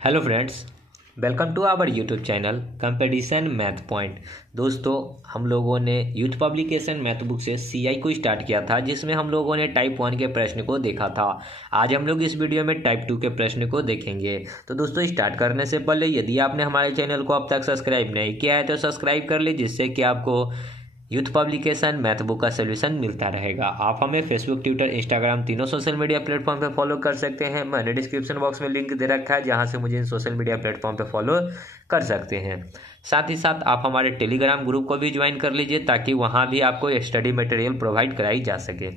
Hello friends, welcome to our YouTube channel competition math point. दोस्तों, हम लोगों ने यूथ पब्लिकेशन मैथ बुक से सीआई को स्टार्ट किया था, जिसमें हम लोगों ने टाइप 1 के प्रश्न को देखा था। आज हम लोग इस वीडियो में टाइप 2 के प्रश्न को देखेंगे। तो दोस्तों, स्टार्ट करने से पहले यदि आपने हमारे चैनल को अब तक सब्सक्राइब नहीं किया है तो सब्सक्राइब कर लीजिए, जिससे कि आपको यूथ पब्लिकेशन मैथ बुक का सोल्यूशन मिलता रहेगा। आप हमें फेसबुक, ट्विटर, इंस्टाग्राम तीनों सोशल मीडिया प्लेटफॉर्म पे फॉलो कर सकते हैं। मैंने डिस्क्रिप्शन बॉक्स में लिंक दे रखा है, जहां से मुझे इन सोशल मीडिया प्लेटफॉर्म पे फॉलो कर सकते हैं। साथ ही साथ आप हमारे टेलीग्राम ग्रुप को भी ज्वाइन कर लीजिए, ताकि वहां भी आपको स्टडी मटेरियल प्रोवाइड कराई जा सके।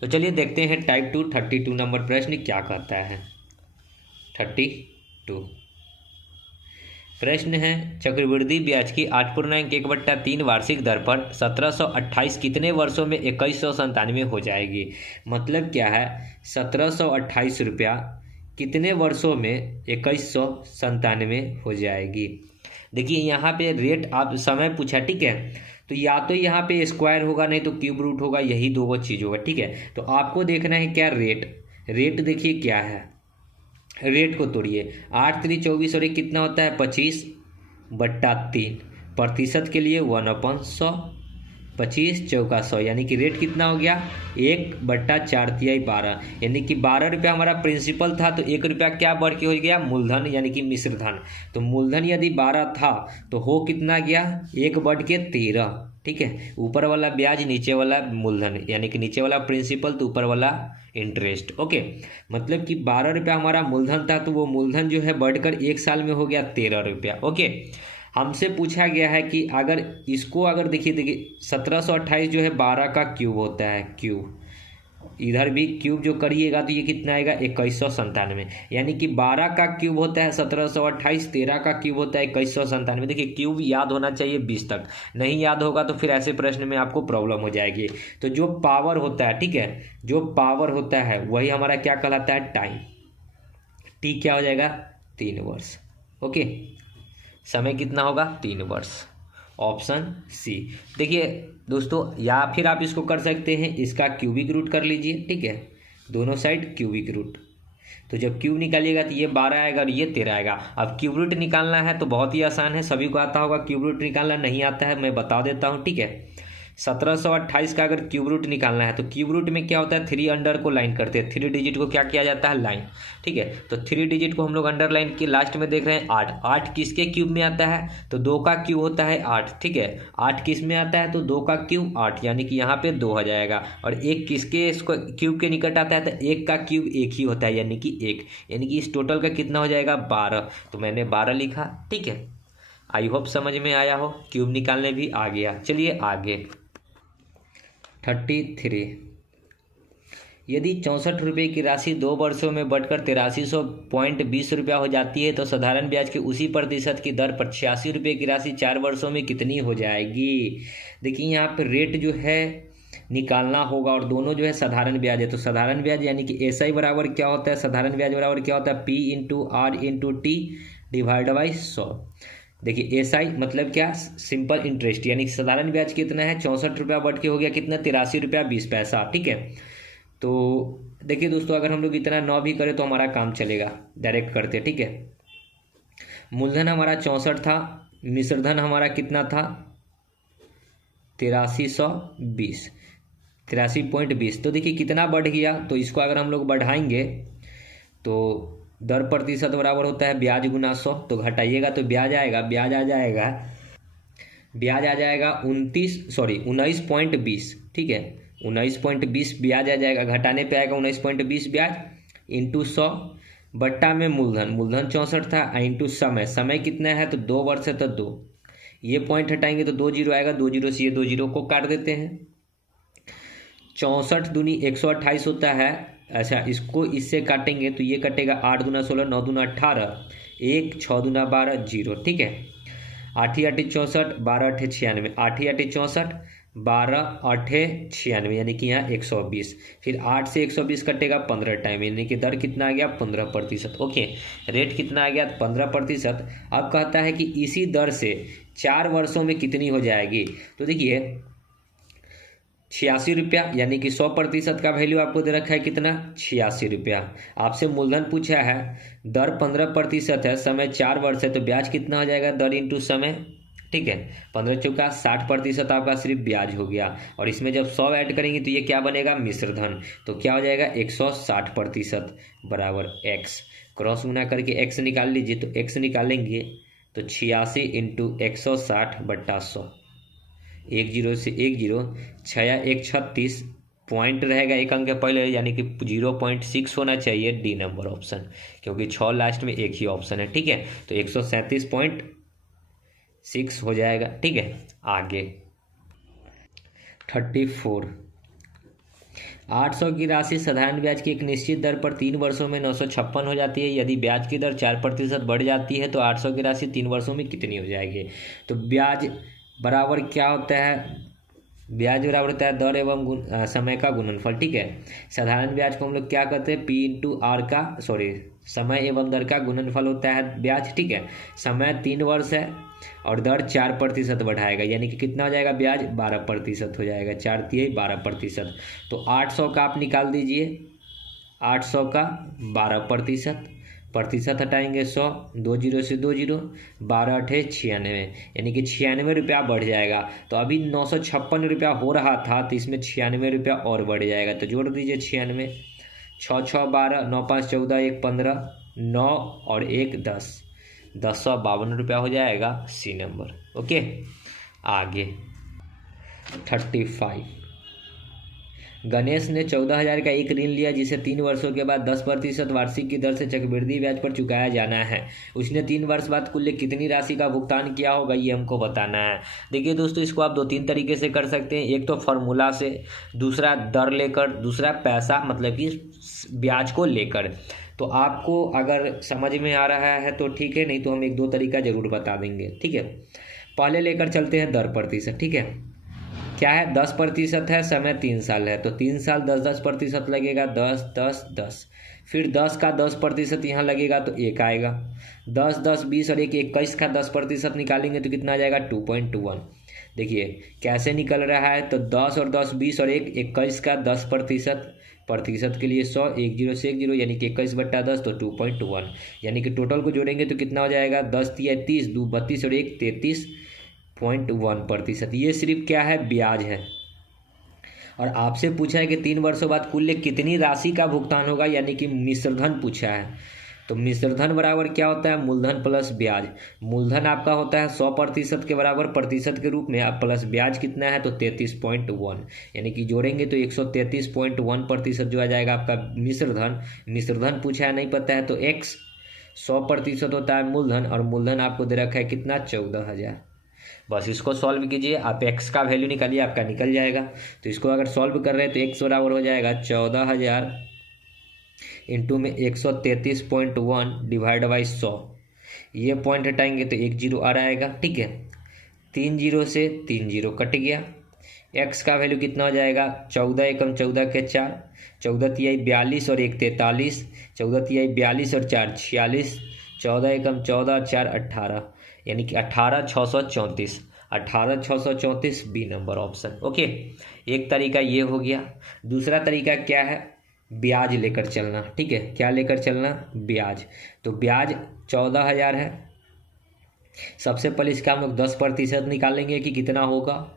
तो चलिए देखते हैं टाइप 2 32 नंबर प्रश्न क्या कहता है। 32 प्रश्न है, चक्रवृद्धि ब्याज की 8.1/3 वार्षिक दर पर 1728 कितने वर्षों में 2197 हो जाएगी। मतलब क्या है, 1728 रुपया कितने वर्षों में 2197 हो जाएगी। देखिए यहाँ पे रेट आप समय पूछा, ठीक है। तो या तो यहाँ पे स्क्वायर होगा, नहीं तो क्यूब रूट होगा, यही दो चीज़ होगा, ठीक है। तो आपको देखना है क्या रेट देखिए क्या है। रेट को तोड़िए, 8 3 24 और 1 कितना होता है 25/3। प्रतिशत के लिए 1/100, 25 चौका 100, यानी कि रेट कितना हो गया 1/4 यानी कि 12 रुपया हमारा प्रिंसिपल था, तो 1 रुपया क्या बढ़ के हो गया मूलधन, यानी कि मिश्र धन। तो मूलधन यदि 12 था तो हो कितना गया 1/13, ठीक है। ऊपर वाला ब्याज, नीचे वाला मूलधन, यानी कि नीचे वाला प्रिंसिपल तो ऊपर वाला इंटरेस्ट। ओके, मतलब कि 12 रुपया हमारा मूलधन था, तो वो मूलधन जो है बढ़कर 1 साल में हो गया 13 रुपया। ओके, हमसे पूछा गया है कि अगर इसको देखिए 1728 जो है 12 का क्यूब होता है, क्यूब इधर भी क्यूब जो करिएगा तो ये कितना आएगा 2197, यानी कि 12 का क्यूब होता है 1728, 13 का क्यूब होता है 2197। देखिए क्यूब याद होना चाहिए 20 तक, नहीं याद होगा तो फिर ऐसे प्रश्न में आपको प्रॉब्लम हो जाएगी। तो जो पावर होता है, ठीक है, जो पावर होता है वही हमारा क्या कहलाता है टाइम। टी क्या हो जाएगा 3 वर्ष। ओके, समय कितना होगा 3 वर्ष, ऑप्शन सी। देखिए दोस्तों, या फिर आप इसको कर सकते हैं, इसका क्यूबिक रूट कर लीजिए, ठीक है, दोनों साइड क्यूबिक रूट। तो जब क्यूब निकालिएगा तो ये 12 आएगा और ये 13 आएगा। अब क्यूब रूट निकालना है तो बहुत ही आसान है, सभी को आता होगा। क्यूब रूट निकालना नहीं आता है मैं बता देता हूँ, ठीक है। 1728 का अगर क्यूब रूट निकालना है तो क्यूब रूट में क्या होता है 3 अंडर को लाइन करते हैं, 3 डिजिट को क्या किया जाता है लाइन, ठीक है। तो 3 डिजिट को हम लोग अंडर लाइन के लास्ट में देख रहे हैं 8। 8 किसके क्यूब में आता है तो 2 का क्यूब होता है 8, ठीक है। 8 किस में आता है तो 2 का क्यूब 8, यानी कि यहाँ पे 2 हो जाएगा। और 1 किसके इसको क्यूब के निकट आता है तो 1 का क्यूब 1 ही होता है, यानी कि 1, यानी कि इस टोटल का कितना हो जाएगा 12। तो मैंने 12 लिखा, ठीक है। आई होप समझ में आया हो, क्यूब निकालने भी आ गया। चलिए आगे 33, यदि 64 रुपये की राशि 2 वर्षों में बढ़कर 8320 रुपया हो जाती है तो साधारण ब्याज के उसी प्रतिशत की दर पर 86 रुपये की राशि 4 वर्षों में कितनी हो जाएगी। देखिए यहाँ पर रेट जो है निकालना होगा, और दोनों जो है साधारण ब्याज है। तो साधारण ब्याज यानी कि एसआई बराबर क्या होता है, साधारण ब्याज बराबर क्या होता है P × R × T divide by 100। देखिए एसआई मतलब क्या, सिंपल इंटरेस्ट, यानी कि साधारण ब्याज कितना है 64 रुपया बढ़ के हो गया कितना 83 रुपया 20 पैसा, ठीक है। तो देखिए दोस्तों, अगर हम लोग इतना 9 भी करें तो हमारा काम चलेगा, डायरेक्ट करते, ठीक है। मूलधन हमारा 64 था, मिश्रधन हमारा कितना था 8320, 83.20। तो देखिए कितना बढ़ गया, तो इसको अगर हम लोग बढ़ाएंगे तो दर प्रतिशत बराबर होता है ब्याज गुना 100। तो घटाइएगा तो ब्याज आ जाएगा 19.20, ठीक है, 19.20 ब्याज आ जाएगा। घटाने पे आएगा 19.20 ब्याज इंटू 100 बट्टा में मूलधन 64 था इंटू समय कितना है तो 2 वर्ष है तो 2, ये पॉइंट हटाएंगे तो 2 जीरो आएगा, 2 जीरो से ये 2 जीरो को काट देते हैं। 64 दूनी 128 होता है। अच्छा, इसको इससे काटेंगे तो ये कटेगा 8 दूना 16, 9 दूना 18, 1 6 दूना 12 0, ठीक है। 8 8 64, 12 8 96, 8 8 64, 12 8 96, यानी कि यहाँ 120। फिर 8 से 120 कटेगा 15 टाइम, यानी कि दर कितना आ गया 15%। ओके, रेट कितना आ गया 15%। अब कहता है कि इसी दर से 4 वर्षों में कितनी हो जाएगी। तो देखिए ₹86, यानी कि 100% का वैल्यू आपको दे रखा है कितना, ₹86। आपसे मूलधन पूछा है, दर 15% है, समय 4 वर्ष है, तो ब्याज कितना हो जाएगा, दर इंटू समय, ठीक है। 15 चौका 60% आपका सिर्फ ब्याज हो गया, और इसमें जब 100 ऐड करेंगे तो ये क्या बनेगा, मिश्रधन। तो क्या हो जाएगा, 160% बराबर x, क्रॉस गुना करके x निकाल लीजिए, तो x निकालेंगे तो 86 इंटू 160/100, 10 से 10, 6 1 36, पॉइंट रहेगा एक अंक के पहले, यानी कि 0.6 होना चाहिए, डी नंबर ऑप्शन, क्योंकि 6 लास्ट में एक ही ऑप्शन है, ठीक है। तो 137.6 हो जाएगा, ठीक है। आगे 34, 800 की राशि साधारण ब्याज की एक निश्चित दर पर 3 वर्षों में 956 हो जाती है। यदि ब्याज की दर 4% बढ़ जाती है तो 800 की राशि 3 वर्षों में कितनी हो जाएगी। तो ब्याज बराबर क्या होता है, ब्याज बराबर होता है दर एवं समय का गुणनफल, ठीक है। साधारण ब्याज को हम लोग क्या कहते हैं, पी इंटू आर का, सॉरी, समय एवं दर का गुणनफल होता है ब्याज, ठीक है। समय 3 वर्ष है और दर 4% बढ़ाएगा, यानी कि कितना हो जाएगा, ब्याज 12% हो जाएगा, 4 तिहाई 12%। तो 800 का आप निकाल दीजिए, 800 का 12%, प्रतिशत हटाएंगे 100, 20 से 20, 12 8 96, यानी कि 96 रुपया बढ़ जाएगा। तो अभी 956 रुपया हो रहा था, तो इसमें 96 रुपया और बढ़ जाएगा, तो जोड़ दीजिए 96, 6 6 12, 9 5 14, 1 15, 9 और 1 10, 1052 रुपया हो जाएगा, सी नंबर। ओके, आगे 35, गणेश ने 14,000 का एक ऋण लिया जिसे 3 वर्षों के बाद 10% वार्षिक की दर से चक्रवृद्धि ब्याज पर चुकाया जाना है। उसने 3 वर्ष बाद कुल कितनी राशि का भुगतान किया होगा, ये हमको बताना है। देखिए दोस्तों, इसको आप 2-3 तरीके से कर सकते हैं। एक तो फॉर्मूला से, दूसरा दर लेकर, दूसरा पैसा मतलब कि ब्याज को लेकर। तो आपको अगर समझ में आ रहा है तो ठीक है, नहीं तो हम 1-2 तरीका जरूर बता देंगे, ठीक है। पहले लेकर चलते हैं दर प्रतिशत, ठीक है। क्या है, 10% है, समय 3 साल है, तो 3 साल 10% लगेगा, 10 10 10, फिर 10 का 10% यहाँ लगेगा तो 1 आएगा, 10 10 20 और 1 21 का 10% निकालेंगे तो कितना आ जाएगा, 2.1। देखिए कैसे निकल रहा है, तो 10 और 10 20 और 1 21 का 10%, प्रतिशत के लिए 100, 10 से 10, यानी कि 21/10, तो 2.1, यानी कि टोटल को जोड़ेंगे तो कितना हो जाएगा, 10 तिया 30, 2 32 और 1 33.1%। ये सिर्फ क्या है, ब्याज है। और आपसे पूछा है कि 3 वर्षों बाद कुल कितनी राशि का भुगतान होगा, यानी कि मिश्रधन पूछा है। तो मिश्रधन बराबर क्या होता है, मूलधन प्लस ब्याज। मूलधन आपका होता है 100% के बराबर प्रतिशत के रूप में, अब प्लस ब्याज कितना है, तो 33.1, यानी कि जोड़ेंगे तो 133.1% जो आ जाएगा आपका मिश्रधन। मिश्रधन पूछा है, नहीं पता है तो x 100% होता है मूलधन, और मूलधन आपको दे रखा है कितना, 14,000। बस इसको सॉल्व कीजिए, आप x का वैल्यू निकालिए, आपका निकल जाएगा। तो इसको अगर सॉल्व कर रहे हैं तो x बराबर हो जाएगा 14,000 इंटू में 133.1 डिवाइड बाई 100, ये पॉइंट हटाएंगे तो 1 0 आ रहेगा, ठीक है। 3 0 से 3 0 कट गया। x का वैल्यू कितना हो जाएगा, 14 एकम 14 के 4, 14 तिहाई 42 और 1 43, 14 तिहाई 42 और 4 46, 14 एकम 14 4 18, यानी कि 18,634, 18,634 बी नंबर ऑप्शन। ओके, एक तरीका ये हो गया। दूसरा तरीका क्या है, ब्याज लेकर चलना, ठीक है। क्या लेकर चलना, ब्याज। तो ब्याज 14,000 है। सबसे पहले इसका हम लोग 10% निकालेंगे कि कितना होगा,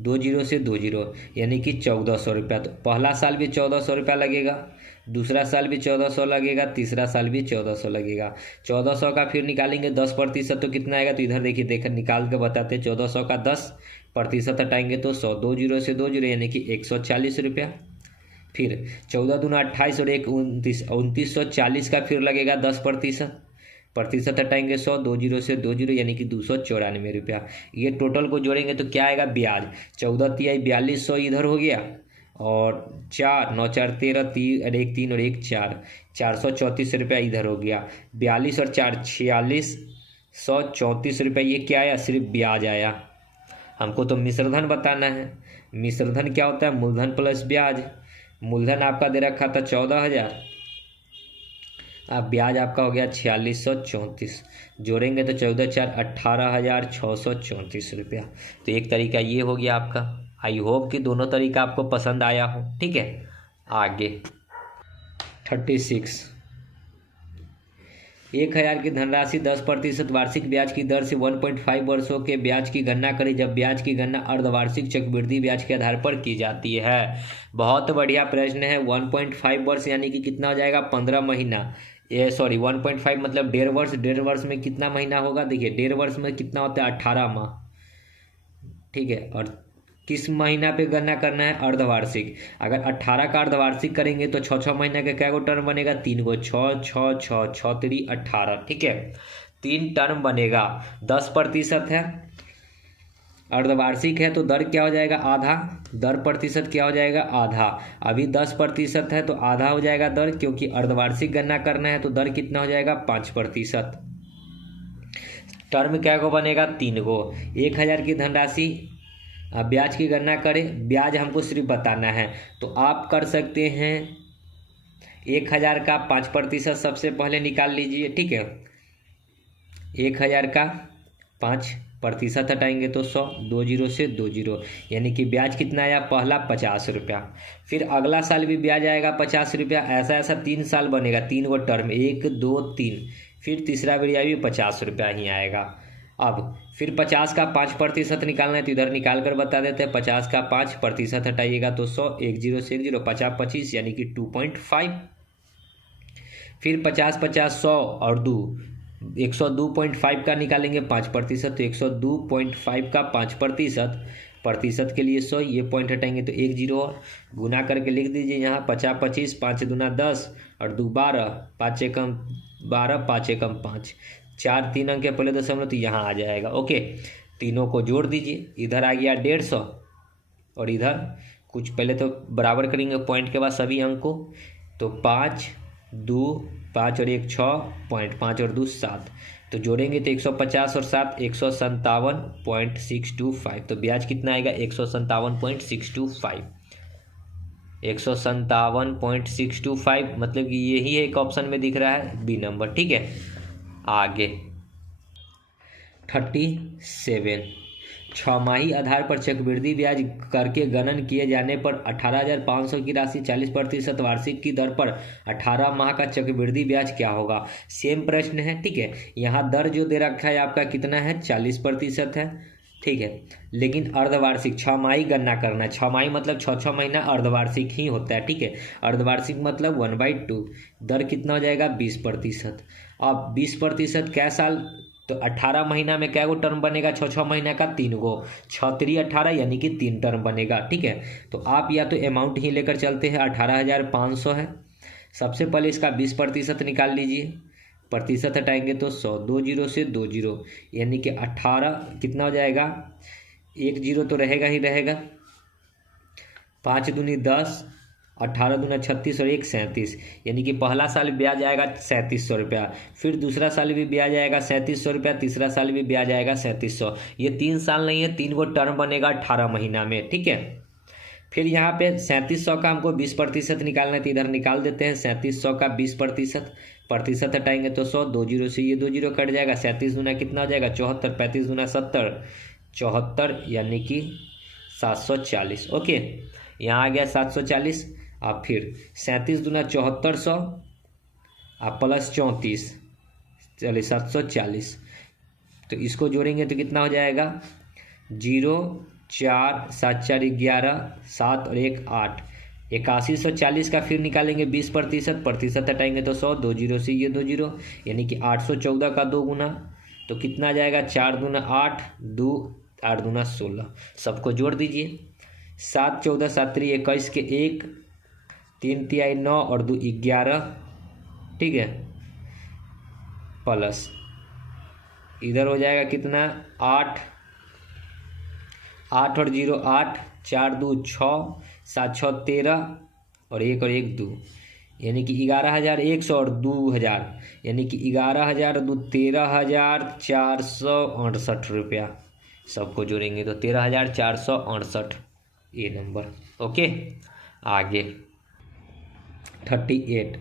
20 से 20, यानी कि 1,400 रुपया। तो पहला साल भी 1,400 रुपया लगेगा, दूसरा साल भी 1,400 लगेगा, तीसरा साल भी 1,400 लगेगा। 1,400 का फिर निकालेंगे 10% तो कितना आएगा, तो इधर देखिए, निकाल के बताते हैं। 1,400 का 10% हटाएंगे तो 100, 20 से 20, यानी कि 140 रुपया। फिर 14 दूना 28 और 1 29, 2940 का फिर लगेगा 10%, हटाएंगे 100, 20 से 20, यानी कि 294 रुपया। ये टोटल को जोड़ेंगे तो क्या आएगा, ब्याज 14 तिहाई 4200 इधर हो गया, और 4 9 4 13, 1 3 और 1 4, 434 रुपया इधर हो गया। 42 और 4 4634 रुपया, ये क्या आया, सिर्फ ब्याज आया। हमको तो मिश्रधन बताना है। मिश्रधन क्या होता है, मूलधन प्लस ब्याज। मूलधन आपका दे रखा था 14,000, अब ब्याज आपका हो गया 4634, जोड़ेंगे तो 14 4 18,634 रुपया। तो एक तरीका ये हो गया आपका। आई होप कि दोनों तरीका आपको पसंद आया हो। ठीक है, आगे 36। 1,000 की धनराशि 10% वार्षिक ब्याज की दर से 1.5 वर्षों के ब्याज की गणना करें, जब ब्याज की गणना अर्धवार्षिक चक्रवृद्धि ब्याज के आधार पर की जाती है। बहुत बढ़िया प्रश्न है। 1.5 वर्ष यानी कि कितना हो जाएगा, 15 महीना। 1.5 मतलब 1.5 वर्ष। 1.5 वर्ष में कितना महीना होगा, देखिए 1.5 वर्ष में कितना होता है, 18 माह। ठीक है, और किस महीना पे गणना करना है, अर्धवार्षिक। अगर 18 का अर्धवार्षिक करेंगे तो 6 महीना का क्या गो टर्म बनेगा, 3 गो, 6 6 6 6 3 18। ठीक है, 3 टर्म बनेगा। 10% है, अर्धवार्षिक है तो दर क्या हो जाएगा, आधा। दर प्रतिशत क्या हो जाएगा, आधा। अभी 10% है तो आधा हो जाएगा दर, क्योंकि अर्धवार्षिक गणना करना है तो दर कितना हो जाएगा, 5%। टर्म क्या गो बनेगा, 3 गो। 1,000 की धनराशि ब्याज की गणना करें, ब्याज हमको सिर्फ बताना है तो आप कर सकते हैं 1,000 का 5% सबसे पहले निकाल लीजिए। ठीक है, 1,000 का 5% हटाएंगे तो 100, 2 जीरो से 2 जीरो, यानी कि ब्याज कितना आया, पहला 50 रुपया। फिर अगला साल भी ब्याज आएगा 50 रुपया। ऐसा ऐसा 3 साल बनेगा, 3 गो टर्म, 1 2 3। फिर तीसरा बढ़िया भी 50 रुपया ही आएगा। अब फिर 50 का 5% निकालना है तो इधर निकाल कर बता देते हैं। 50 का 5% हटाइएगा तो 100, 1 जीरो से 1 जीरो, 50 25 यानी कि 2.5। फिर 50 50 100 और 2, 102.5 का निकालेंगे 5%, तो 102.5 का 5%, प्रतिशत के लिए 100, ये पॉइंट हटाएंगे तो 1 जीरो और गुना करके लिख दीजिए यहाँ 50 25, 5 दूना 10 और 2 12, 5 एकम 12, 5 एकम 5, 4 3 अंक के पहले दशमलव तो यहाँ आ जाएगा। ओके, तीनों को जोड़ दीजिए, इधर आ गया 150 और इधर कुछ पहले तो बराबर करेंगे पॉइंट के बाद सभी अंक को, तो 5 2 5 और 1 6 पॉइंट, 5 और 2 7, तो जोड़ेंगे तो 150 और 7 157.625। तो ब्याज कितना आएगा, 157.625। 157.625 मतलब कि यही एक ऑप्शन में दिख रहा है, बी नंबर। ठीक है, आगे 37। छमाही आधार पर चक्रवृद्धि ब्याज करके गणन किए जाने पर 18,500 की राशि 40% वार्षिक की दर पर 18 माह का चक्रवृद्धि ब्याज क्या होगा। सेम प्रश्न है। ठीक है, यहाँ दर जो दे रखा है आपका कितना है, 40% है। ठीक है, लेकिन अर्धवार्षिक 6 माही गणना करना है। 6 माही मतलब 6 महीना अर्धवार्षिक ही होता है। ठीक है, अर्धवार्षिक मतलब 1/2। दर कितना हो जाएगा, 20%। अब 20% क्या साल, तो 18 महीना में क्या गो टर्म बनेगा, 6 महीना का 3 गो, 6 3 18 यानी कि 3 टर्म बनेगा। ठीक है, तो आप या तो अमाउंट ही लेकर चलते हैं, 18,500 है। सबसे पहले इसका 20% निकाल लीजिए, प्रतिशत हटाएंगे तो 100, 2 जीरो से 2 जीरो, यानी कि 18 कितना हो जाएगा, 1 जीरो तो रहेगा ही रहेगा, 5 दूनी 10, 18 दूना 36 और 1 37, यानी कि पहला साल ब्याज आएगा 3700 रुपया, फिर दूसरा साल भी ब्याज आएगा 3700 रुपया, तीसरा साल भी ब्याज आएगा 3700। ये 3 साल नहीं है, 3 गो टर्म बनेगा 18 महीना में। ठीक है, फिर यहाँ पे 3700 का हमको 20% निकालना है तो इधर निकाल देते हैं। 3700 का 20%, प्रतिशत हटाएंगे तो 100, 2 जीरो से ये 2 जीरो कट जाएगा, 37 दूना कितना हो जाएगा, 74, 35 दूना 70, 74 यानी कि 740। ओके, यहाँ आ गया 740। अब फिर 37 दूना 7400 आप प्लस 34, चलिए 740, तो इसको जोड़ेंगे तो कितना हो जाएगा, 0 4 7 4 11 7 और 1 8, 8140 का फिर निकालेंगे 20%, प्रतिशत हटाएंगे तो 100, 2 जीरो से ये 2 जीरो, यानी कि 814 का 2 गुना, तो कितना जाएगा, 4 दूना 8, 2 8 दूना 16, सबको जोड़ दीजिए। 7 14 7 3 21 के 1, 3 तिहाई 9 और 2 11। ठीक है, प्लस इधर हो जाएगा कितना, 8 8 और 0 8, 4 2 6, 7 6 13 और 1 और 1 2, यानी कि 11,100 और 2,000, यानी कि 11,000 2 13,468 रुपया, सबको जोड़ेंगे तो 13,468 ये नंबर। ओके, आगे 38।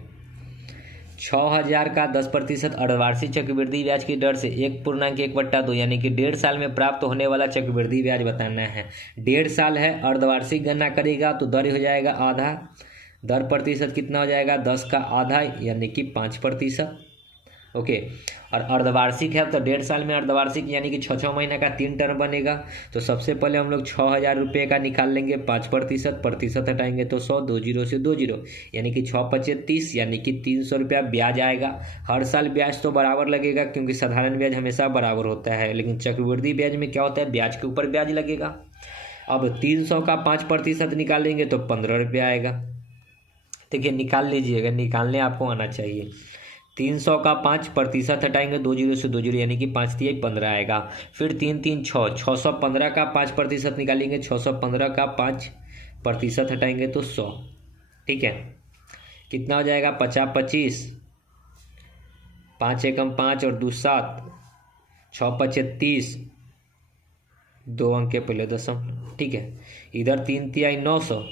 6,000 का 10% अर्धवार्षिक चक्रवृद्धि ब्याज की दर से 1.1/2 यानी कि 1.5 साल में प्राप्त होने वाला चक्रवृद्धि ब्याज बताना है। 1.5 साल है, अर्धवार्षिक गणना करेगा तो दर हो जाएगा आधा। दर प्रतिशत कितना हो जाएगा, 10 का आधा यानी कि 5%। ओके, और अर्धवार्षिक है तो 1.5 साल में अर्धवार्षिक यानी कि 6 महीने का 3 टर्म बनेगा। तो सबसे पहले हम लोग 6,000 रुपये का निकाल लेंगे, 5%, प्रतिशत हटाएंगे तो 100, 2 जीरो से 2 जीरो यानी कि 6×5 = 30 यानी कि 300 रुपया ब्याज आएगा। हर साल ब्याज तो बराबर लगेगा क्योंकि साधारण ब्याज हमेशा बराबर होता है, लेकिन चक्रवृद्धि ब्याज में क्या होता है, ब्याज के ऊपर ब्याज लगेगा। अब 300 का 5% निकालेंगे तो 15 रुपया आएगा। देखिए निकाल लीजिएगा, निकालने आपको आना चाहिए। 300 का 5% हटाएंगे, 2 जीरो से 2 जीरो यानी कि 5 तिया 15 आएगा। फिर 3 3 6, 615 का 5% निकालेंगे, 615 का 5% हटाएंगे तो 100। ठीक है, कितना हो जाएगा, 50 25, 5 एकम 5 और 2 7, 6 5 30, 2 अंक के पहले दशम। ठीक है, इधर 3 तिया 900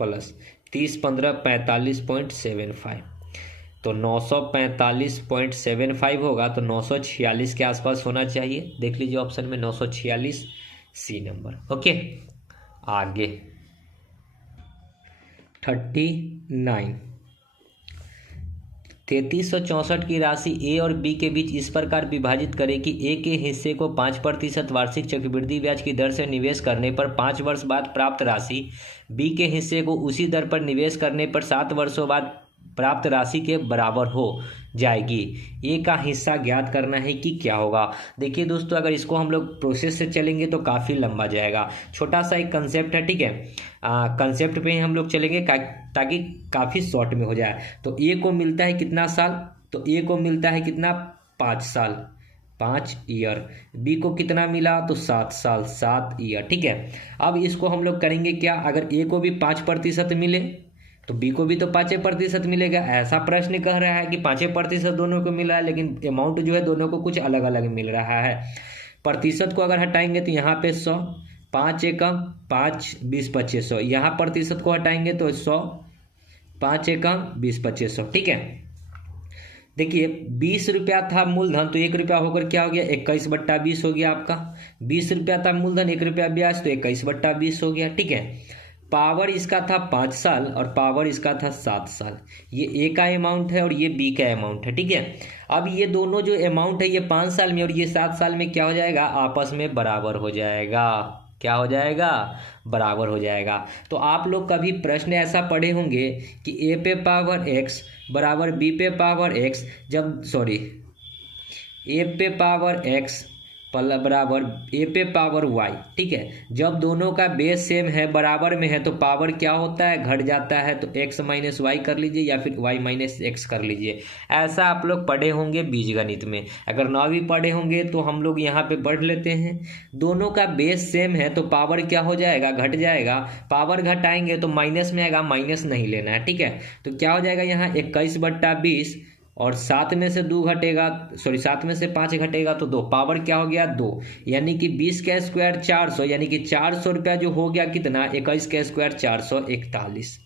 प्लस 30 15 45.75, तो 945.75 होगा तो 946 के आसपास होना चाहिए। देख लीजिए ऑप्शन में 946 सी नंबर। ओके, आगे 39, 3364 की राशि ए और बी के बीच इस प्रकार विभाजित करें कि ए के हिस्से को 5% वार्षिक चक्रवृद्धि ब्याज की दर से निवेश करने पर 5 वर्ष बाद प्राप्त राशि बी के हिस्से को उसी दर पर निवेश करने पर 7 वर्षों बाद प्राप्त राशि के बराबर हो जाएगी। ए का हिस्सा ज्ञात करना है कि क्या होगा। देखिए दोस्तों, अगर इसको हम लोग प्रोसेस से चलेंगे तो काफ़ी लंबा जाएगा। छोटा सा एक कंसेप्ट है, ठीक है, कंसेप्ट पे ही हम लोग चलेंगे ताकि काफ़ी शॉर्ट में हो जाए। तो ए को मिलता है कितना साल, तो ए को मिलता है कितना, 5 साल, 5 ईयर। बी को कितना मिला, तो 7 साल, 7 ईयर। ठीक है, अब इसको हम लोग करेंगे क्या, अगर ए को भी 5% मिले तो बी को भी तो 5% मिलेगा। ऐसा प्रश्न कह रहा है कि 5% दोनों को मिला है, लेकिन अमाउंट जो है दोनों को कुछ अलग अलग मिल रहा है। प्रतिशत को अगर हटाएंगे तो यहाँ पे 100, 5 एकम 5 20 2500, यहाँ प्रतिशत को हटाएंगे तो 100, 5 एकम 20 2500। ठीक है, देखिए 20 रुपया था मूलधन, तो 1 रुपया होकर क्या हो गया, 21/20 हो गया आपका। 20 रुपया था मूलधन, 1 रुपया ब्याज, तो 21/20 हो गया। ठीक है, पावर इसका था 5 साल और पावर इसका था 7 साल। ये ए का अमाउंट है और ये बी का अमाउंट है। ठीक है, अब ये दोनों जो अमाउंट है ये 5 साल में और ये 7 साल में क्या हो जाएगा, आपस में बराबर हो जाएगा। क्या हो जाएगा, बराबर हो जाएगा। तो आप लोग कभी प्रश्न ऐसा पढ़े होंगे कि ए पे पावर एक्स बराबर बी पे पावर एक्स, जब ए पे पावर एक्स बराबर ए पे पावर वाई। ठीक है, जब दोनों का बेस सेम है, बराबर में है, तो पावर क्या होता है, घट जाता है। तो x माइनस वाई कर लीजिए या फिर y माइनस एक्स कर लीजिए। ऐसा आप लोग पढ़े होंगे बीजगणित में। अगर ना भी पढ़े होंगे तो हम लोग यहाँ पे पढ़ लेते हैं। दोनों का बेस सेम है तो पावर क्या हो जाएगा, घट जाएगा। पावर घटाएंगे तो माइनस में आएगा, माइनस नहीं लेना है। ठीक है, तो क्या हो जाएगा यहाँ 21/20 और 7 में से 2 घटेगा, 7 में से 5 घटेगा तो 2, पावर क्या हो गया 2, यानी कि 20 का स्क्वायर 400, यानी कि 400 रुपया जो हो गया कितना, 21 का स्क्वायर 441।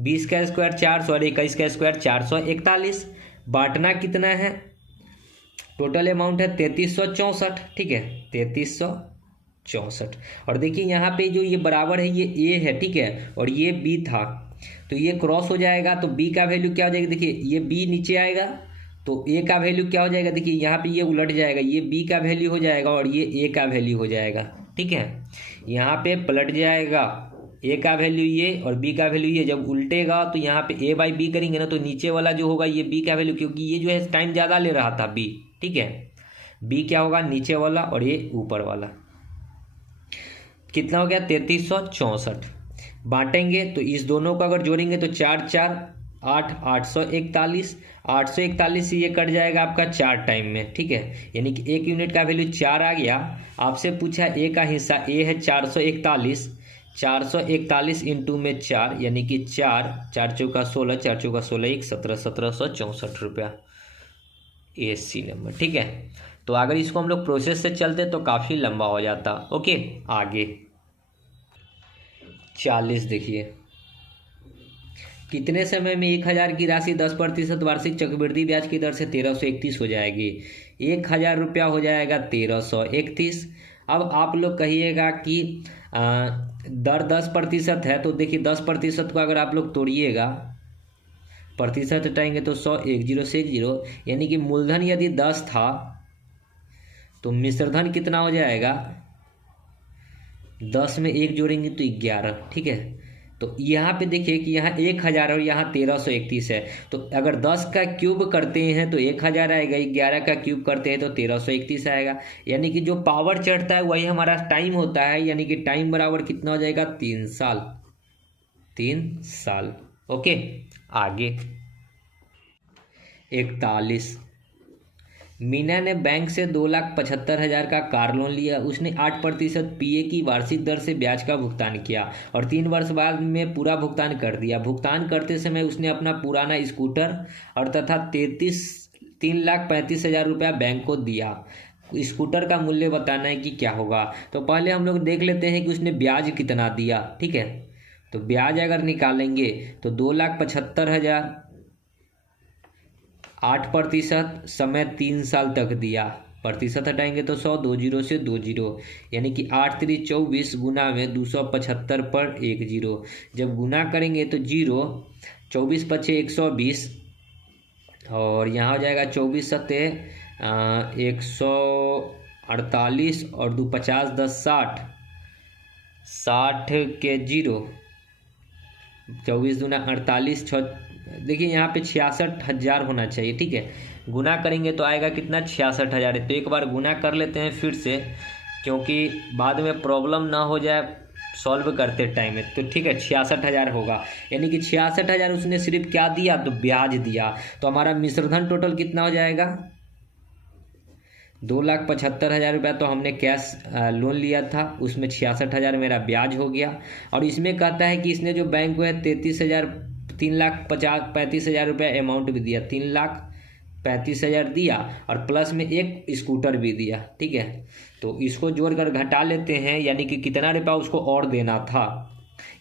20 का स्क्वायर 400 और 21 का स्क्वायर 441। बांटना कितना है, टोटल अमाउंट है 3364। ठीक है, 3364। और देखिए यहाँ पे जो ये बराबर है ये ए है, ठीक है, और ये बी था, तो ये क्रॉस हो जाएगा तो बी का वैल्यू क्या हो जाएगा, देखिए ये बी नीचे आएगा तो ए का वैल्यू क्या हो जाएगा, देखिए यहाँ पे ये उलट जाएगा, ये बी का वैल्यू हो जाएगा और ये ए का वैल्यू हो जाएगा। ठीक है, यहाँ पे पलट जाएगा, ए का वैल्यू ये और बी का वैल्यू ये। जब उल्टेगा तो यहाँ पे ए बाई बी करेंगे ना, तो नीचे वाला जो होगा ये बी का वैल्यू, क्योंकि ये जो है टाइम ज़्यादा ले रहा था बी। ठीक है, बी क्या होगा, नीचे वाला और ये ऊपर वाला। कितना हो गया, 3364। बांटेंगे तो इस दोनों को अगर जोड़ेंगे तो 4 4 8 841। 841 से ये कट जाएगा आपका 4 टाइम में। ठीक है, यानी कि 1 यूनिट का वैल्यू 4 आ गया। आपसे पूछा ए का हिस्सा, ए है 441, 441 इंटू में 4 यानी कि 4 4 चौका 16, 4 चौका 16 1 17 1764 रुपया, ए सी नंबर। ठीक है, तो अगर इसको हम लोग प्रोसेस से चलते तो काफ़ी लंबा हो जाता। ओके, आगे 40 देखिए, कितने समय में 1,000 की राशि 10% वार्षिक चक्रवृद्धि ब्याज की दर से 1331 हो जाएगी? 1,000 रुपया हो जाएगा 1331। अब आप लोग कहिएगा कि दर 10% है, तो देखिए 10% को अगर आप लोग तोड़िएगा, प्रतिशत हटाएंगे तो 100, 10 से 10, यानी कि मूलधन यदि 10 था तो मिश्रधन कितना हो जाएगा? 10 में 1 जोड़ेंगे तो 11। ठीक है, तो यहाँ पे देखिए कि यहाँ 1,000 और यहाँ 1331 है, तो अगर 10 का क्यूब करते हैं तो 1,000 आएगा, 11 का क्यूब करते हैं तो 1331 आएगा। यानी कि जो पावर चढ़ता है वही हमारा टाइम होता है, यानी कि टाइम बराबर कितना हो जाएगा? 3 साल। 3 साल। ओके, आगे 41। मीना ने बैंक से 2,75,000 का कार लोन लिया। उसने 8% PA की वार्षिक दर से ब्याज का भुगतान किया और 3 वर्ष बाद में पूरा भुगतान कर दिया। भुगतान करते समय उसने अपना पुराना स्कूटर और तथा 3,35,000 रुपया बैंक को दिया। स्कूटर का मूल्य बताना है कि क्या होगा। तो पहले हम लोग देख लेते हैं कि उसने ब्याज कितना दिया। ठीक है, तो ब्याज अगर निकालेंगे तो 2,75,000, 8%, समय 3 साल तक दिया, प्रतिशत हटाएंगे तो 100, 20 से 20, यानी कि 8 3 24 गुना में 275 पर 10। जब गुना करेंगे तो 0, 24 पचे 120 और यहाँ हो जाएगा 24 सत्ते 148 और 2 50 10 60, 60 के 0, 24 दूना 48, 6, देखिए यहाँ पे 66,000 होना चाहिए। ठीक है, गुना करेंगे तो आएगा कितना? 66,000। तो एक बार गुना कर लेते हैं फिर से, क्योंकि बाद में प्रॉब्लम ना हो जाए सॉल्व करते टाइम में। तो ठीक है, 66,000 होगा, यानी कि 66,000 उसने सिर्फ क्या दिया? तो ब्याज दिया। तो हमारा मिश्रधन टोटल कितना हो जाएगा? 2,75,000 रुपया तो हमने कैश लोन लिया था, उसमें 66,000 मेरा ब्याज हो गया। और इसमें कहता है कि इसने जो बैंक को है 3,35,000 रुपया अमाउंट भी दिया, 3,35,000 दिया और प्लस में एक स्कूटर भी दिया। ठीक है, तो इसको जोड़कर घटा लेते हैं, यानी कि कितना रुपया उसको और देना था।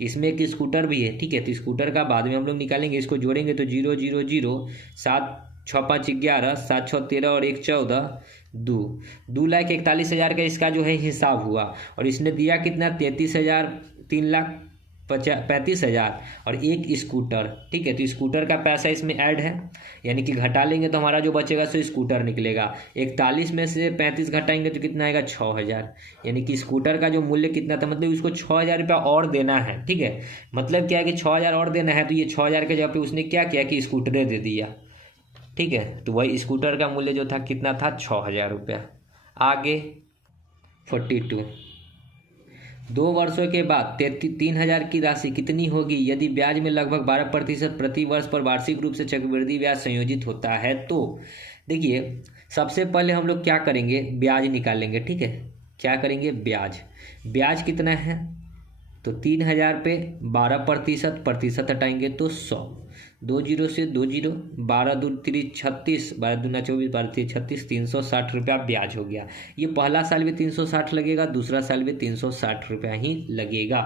इसमें एक स्कूटर भी है। ठीक है, तो स्कूटर का बाद में हम लोग निकालेंगे, इसको जोड़ेंगे तो 0 0 0, 7 6 5 11, 7 6 13 और 1 14, 2,41,000 का इसका जो है हिसाब हुआ। और इसने दिया कितना? 33,000, 3,35,000 और एक स्कूटर। ठीक है, तो स्कूटर का पैसा इसमें ऐड है, यानी कि घटा लेंगे तो हमारा जो बचेगा सो स्कूटर निकलेगा। 41 में से 35 घटाएंगे तो कितना आएगा? 6,000। यानी कि स्कूटर का जो मूल्य कितना था, मतलब उसको 6,000 रुपया और देना है। ठीक है, मतलब क्या है कि 6,000 और देना है, तो ये 6,000 के जगह पे उसने क्या किया कि स्कूटरें दे दिया। ठीक है, तो वही स्कूटर का मूल्य जो था कितना था? 6,000 रुपया। आगे 42। 2 वर्षों के बाद 3,000 की राशि कितनी होगी यदि ब्याज में लगभग 12% प्रति वर्ष पर वार्षिक रूप से चक्रवृद्धि ब्याज संयोजित होता है? तो देखिए, सबसे पहले हम लोग क्या करेंगे? ब्याज निकालेंगे। ठीक है, क्या करेंगे? ब्याज कितना है? तो 3,000 पे 12%, प्रतिशत हटाएंगे तो 100, 20 से 20, 12 2 3 36, 12 दूना 24, 12 3 36, 360 रुपया ब्याज हो गया। ये पहला साल भी 360 लगेगा, दूसरा साल भी 360 रुपया ही लगेगा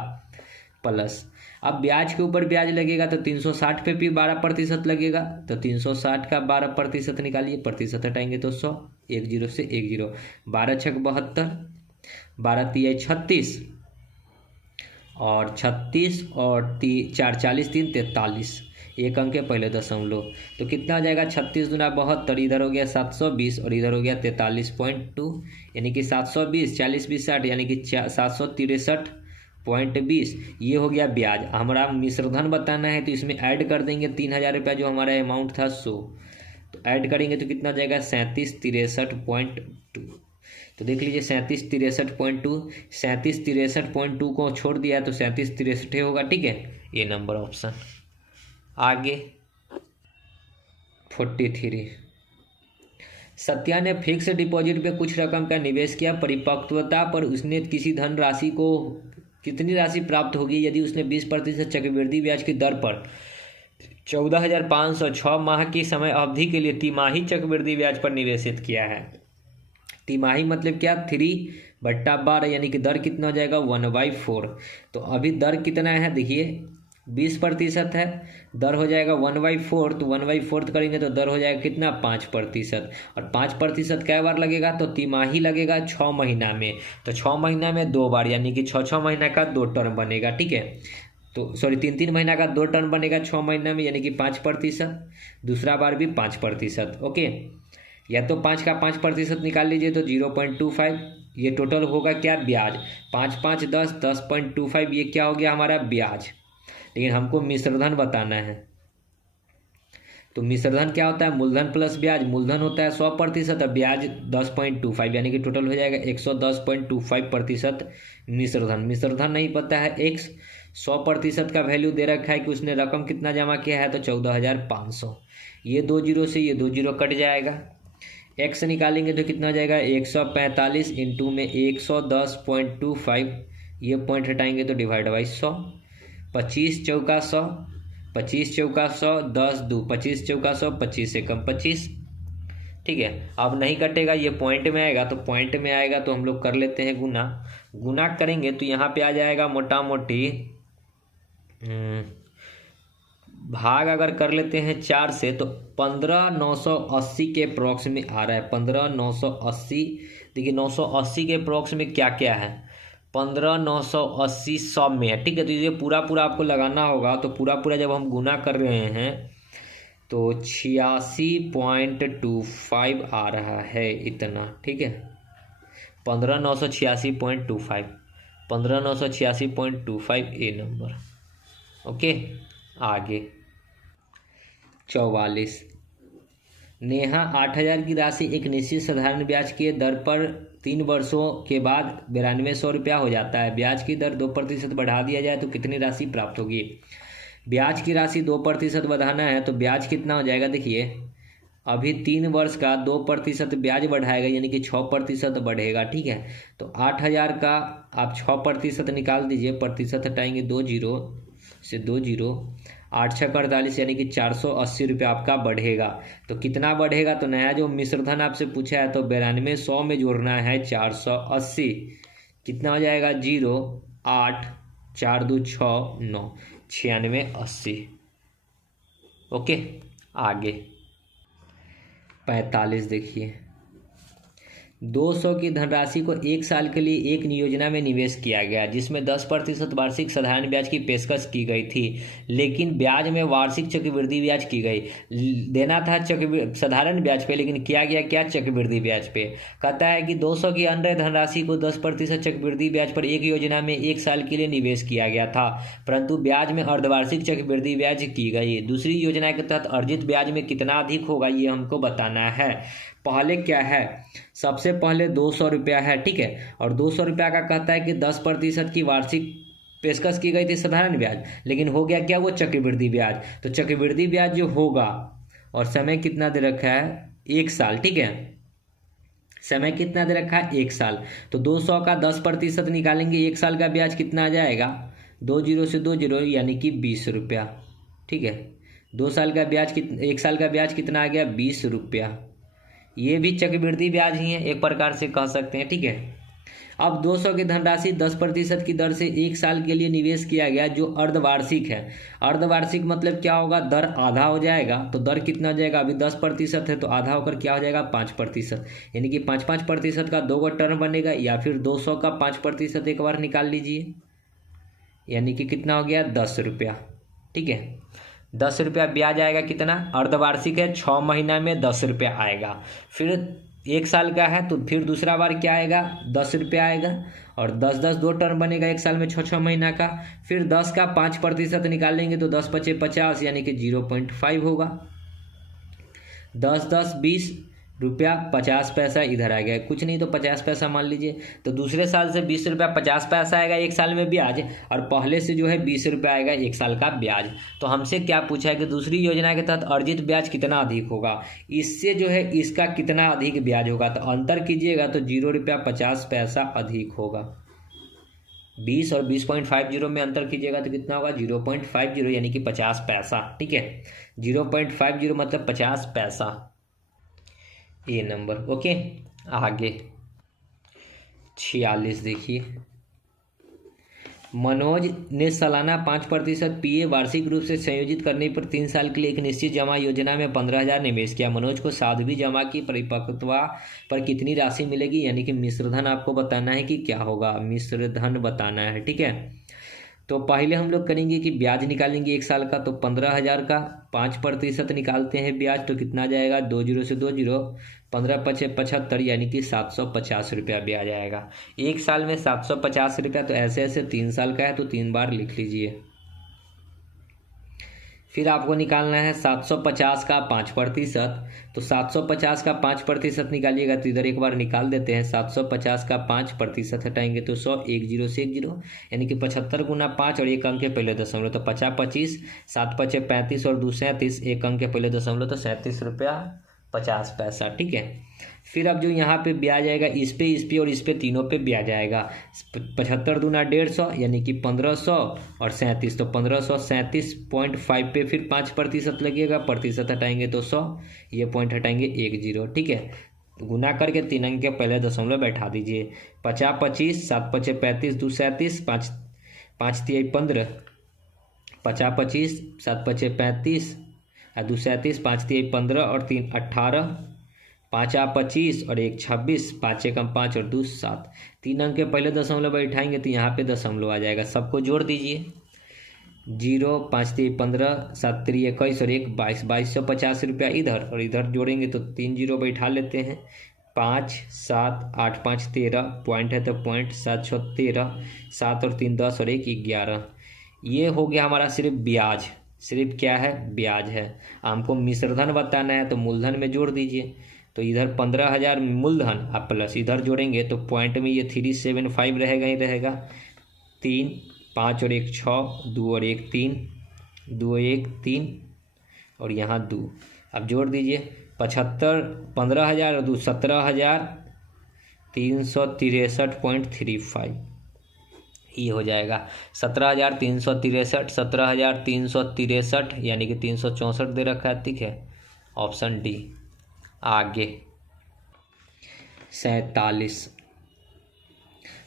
प्लस। अब ब्याज के ऊपर ब्याज लगेगा तो 360 पे भी 12% लगेगा, तो 360 का 12% निकालिए, प्रतिशत हटाएंगे तो 100, 10 से 10, 12 6 72, 12 3 36 और 36 और 4 40 3 43, एक अंक के पहले दशमलव, तो कितना हो जाएगा? 36 दूना 72, इधर हो गया 720 और इधर हो गया 43.2, यानी कि 720, 40 20 60, यानी कि 763.20। ये हो गया ब्याज। हमारा मिश्रधन बताना है तो इसमें ऐड कर देंगे 3,000 रुपया जो हमारा अमाउंट था 100, तो ऐड करेंगे तो कितना हो जाएगा? 3763.2। तो देख लीजिए 3763.2, 3763.2 को छोड़ दिया तो 3763 होगा। ठीक है, ये नंबर ऑप्शन। आगे 43। सत्या ने फिक्स डिपॉजिट पे कुछ रकम का निवेश किया। परिपक्वता पर उसने किसी धन राशि को कितनी राशि प्राप्त होगी यदि उसने 20% चक्रवृद्धि ब्याज की दर पर 14,506 माह की समय अवधि के लिए तिमाही चक्रवृद्धि ब्याज पर निवेशित किया है। तिमाही मतलब क्या? 3/12, यानी कि दर कितना हो जाएगा? 1/4। तो अभी दर कितना है देखिए, 20% है, दर हो जाएगा 1/4, तो 1/4 करेंगे तो दर हो जाएगा कितना 5%। और 5% कै बार लगेगा, तो तिमाही लगेगा 6 महीना में, तो 6 महीना में 2 बार, यानी कि 6 महीना का 2 टर्म बनेगा। ठीक है, तो सॉरी 3 महीना का 2 टर्म बनेगा 6 महीना में, यानी कि 5%, दूसरा बार भी 5%। ओके, या तो 5 का 5% निकाल लीजिए तो 0.25, ये टोटल होगा क्या ब्याज। 5 5 10, 10.25, ये क्या हो गया हमारा ब्याज। लेकिन हमको मिश्रधन बताना है, तो मिश्रधन क्या होता है, मूलधन प्लस ब्याज। मूलधन होता है 100% और ब्याज 10.25, यानी कि टोटल हो जाएगा 110.25% मिश्रधन। मिश्रधन नहीं पता है एक्स, 100% का वैल्यू दे रखा है कि उसने रकम कितना जमा किया है, तो 14,500। ये 2 जीरो से ये 2 जीरो कट जाएगा, एक्स निकालेंगे तो कितना हो जाएगा 145 इंटू में 110.25, ये पॉइंट हटाएंगे तो डिवाइड बाई 100, 25 चौका 100, 25 चौका 100, 10 2, 25 चौका 100, 25 से कम 25। ठीक है, अब नहीं कटेगा, ये पॉइंट में आएगा, तो पॉइंट में आएगा तो हम लोग कर लेते हैं गुना। गुना करेंगे तो यहाँ पे आ जाएगा मोटा मोटी भाग अगर कर लेते हैं 4 से, तो 15,980 के अप्रॉक्स में आ रहा है। 15,980, देखिए 980 के अप्रॉक्स में क्या क्या है, 15,980 सब में है। ठीक है, तो ये पूरा पूरा आपको लगाना होगा, तो पूरा पूरा जब हम गुना कर रहे हैं तो 86.25 आ रहा है इतना। ठीक है, 15,986.25, 15,986.25 ए नंबर। ओके, आगे 44, नेहा 8,000 की राशि एक निश्चित साधारण ब्याज के दर पर 3 वर्षों के बाद 9200 रुपया हो जाता है। ब्याज की दर 2% बढ़ा दिया जाए तो कितनी राशि प्राप्त होगी। ब्याज की राशि 2% बढ़ाना है तो ब्याज कितना हो जाएगा, देखिए अभी 3 वर्ष का 2% ब्याज बढ़ाएगा, यानी कि 6% बढ़ेगा। ठीक है, तो 8,000 का आप 6% निकाल दीजिए, प्रतिशत हटाएंगे 2 जीरो से 2 जीरो, 8 6 48, यानी कि 480 रुपये आपका बढ़ेगा। तो कितना बढ़ेगा, तो नया जो मिश्रधन आपसे पूछा है तो 9200 में जोड़ना है 480, कितना हो जाएगा 0 8 4 2 6 9, 9680। ओके, आगे 45 देखिए, 200 की धनराशि को 1 साल के लिए एक योजना में निवेश किया गया जिसमें 10% वार्षिक साधारण ब्याज की पेशकश की गई थी, लेकिन ब्याज में वार्षिक चक्रवृद्धि ब्याज की गई। देना था साधारण ब्याज पे, लेकिन किया गया क्या, चक्रवृद्धि ब्याज पे। कहता है कि 200 की अन्य धनराशि को 10% चक्रवृद्धि ब्याज पर एक योजना में 1 साल के लिए निवेश किया गया था, परंतु ब्याज में अर्धवार्षिक चक्रवृद्धि ब्याज की गई। दूसरी योजना के तहत अर्जित ब्याज में कितना अधिक होगा, ये हमको बताना है। पहले क्या है, सबसे पहले 200 रुपया है। ठीक है, और 200 रुपया का कहता है कि 10% की वार्षिक पेशकश की गई थी साधारण ब्याज, लेकिन हो गया क्या, वो चक्रवृद्धि ब्याज। तो चक्रवृद्धि ब्याज जो होगा, और समय कितना दे रखा है 1 साल। ठीक है, समय कितना दे रखा है 1 साल, तो 200 का 10% निकालेंगे, 1 साल का ब्याज कितना आ जाएगा, 2 जीरो से 2 जीरो, यानी कि 20 रुपया। ठीक है, 2 साल का ब्याज 1 साल का ब्याज कितना आ गया 20 रुपया। ये भी चक्रवृद्धि ब्याज ही है, एक प्रकार से कह सकते हैं। ठीक है, अब 200 की धनराशि 10% की दर से 1 साल के लिए निवेश किया गया जो अर्धवार्षिक है। अर्धवार्षिक मतलब क्या होगा, दर आधा हो जाएगा। तो दर कितना हो जाएगा, अभी 10% है तो आधा होकर क्या हो जाएगा 5%, यानी कि 5% का 2 टर्म बनेगा, या फिर 200 का 5% एक बार निकाल लीजिए, यानी कि कितना हो गया 10 रुपया। ठीक है, 10 रुपया ब्याज आएगा, कितना अर्धवार्षिक है 6 महीना में 10 रुपया आएगा। फिर 1 साल का है तो फिर दूसरा बार क्या आएगा 10 रुपया आएगा, और 10 10 2 टर्म बनेगा 1 साल में 6 महीना का। फिर 10 का 5% निकालेंगे तो 10 5 50, यानी कि 0.5 होगा। 10 10 20 रुपया 50 पैसा इधर आ गया, कुछ नहीं तो 50 पैसा मान लीजिए। तो दूसरे साल से 20 रुपया 50 पैसा आएगा 1 साल में ब्याज, और पहले से जो है 20 रुपया आएगा 1 साल का ब्याज। तो हमसे क्या पूछा है कि दूसरी योजना के तहत अर्जित ब्याज कितना अधिक होगा, इससे जो है इसका कितना अधिक ब्याज होगा। तो अंतर कीजिएगा तो 0 रुपया 50 पैसा अधिक होगा। 20 और 20.50 में अंतर कीजिएगा तो कितना होगा 0.50, यानी कि 50 पैसा। ठीक है, 0.50 मतलब 50 पैसा, ए नंबर। ओके, आगे 46 देखिए, मनोज ने सालाना 5% पीए वार्षिक रूप से संयोजित करने पर 3 साल के लिए एक निश्चित जमा योजना में 15,000 निवेश किया। मनोज को साध्वी जमा की परिपक्वता पर कितनी राशि मिलेगी, यानी कि मिश्रधन आपको बताना है कि क्या होगा, मिश्रधन बताना है। ठीक है, तो पहले हम लोग करेंगे कि ब्याज निकालेंगे 1 साल का, तो 15,000 का 5% निकालते हैं ब्याज, तो कितना जाएगा, 20 से 20, 15×5 = 75, यानी कि 750 रुपया ब्याज आएगा। 1 साल में 750 रुपया, तो ऐसे ऐसे 3 साल का है तो 3 बार लिख लीजिए। फिर आपको निकालना है 750 का 5%, तो 750 का 5% निकालिएगा, तो इधर एक बार निकाल देते हैं। 750 का 5% हटाएंगे तो 100, 1 0 से 1 0, यानी कि 75 गुना 5 और एक अंक के पहले दशमलव, तो 50 25, 7 5 35 और 2 37, एक अंक के पहले दशमलव, तो 37 रुपया 50 पैसा। ठीक है, फिर अब जो यहाँ पे ब्याज आएगा, इस पे और इस पे तीनों पे ब्याज आएगा। 75 दूना 150, यानी कि 1500 और 37, तो 1537.5 पे फिर 5% लगेगा, प्रतिशत हटाएंगे तो 100, ये पॉइंट हटाएंगे 1 0। ठीक है, गुना करके 3 अंक के पहले दशमलव बैठा दीजिए। 50 25, 7 5 35, 2 37, 5 5 3 15, 50 25, 7 5 35 और 2 37, 5 3 15 और 3 18, 5 25 और 1 26, 5 1 5 और 2 7, 3 अंक के पहले दशमलव बैठाएंगे तो यहाँ पे दशमलव आ जाएगा। सबको जोड़ दीजिए, 0 5 3 15, 7 3 21 और 1 22, 2250 रुपया इधर, और इधर जोड़ेंगे तो 3 0 बैठा लेते हैं। 5 7 8 5 13, पॉइंट है तो पॉइंट, 7 6 13, 7 और 3 10 और 1 11। ये हो गया हमारा सिर्फ ब्याज, सिर्फ क्या है, ब्याज है। हमको मिश्रधन बताना है तो मूलधन में जोड़ दीजिए, तो इधर 15,000 मूलधन आप प्लस इधर जोड़ेंगे तो पॉइंट में ये 375 रहेगा ही रहेगा। 3 5 और 1 6, 2 और 1 3, 2 1 3 और यहाँ 2। अब जोड़ दीजिए, 75 15,000 और 2 17,363.35, ये हो जाएगा 17,363, 17,363, यानी कि 364 दे रखा है। ठीक है, ऑप्शन डी। आगे 47,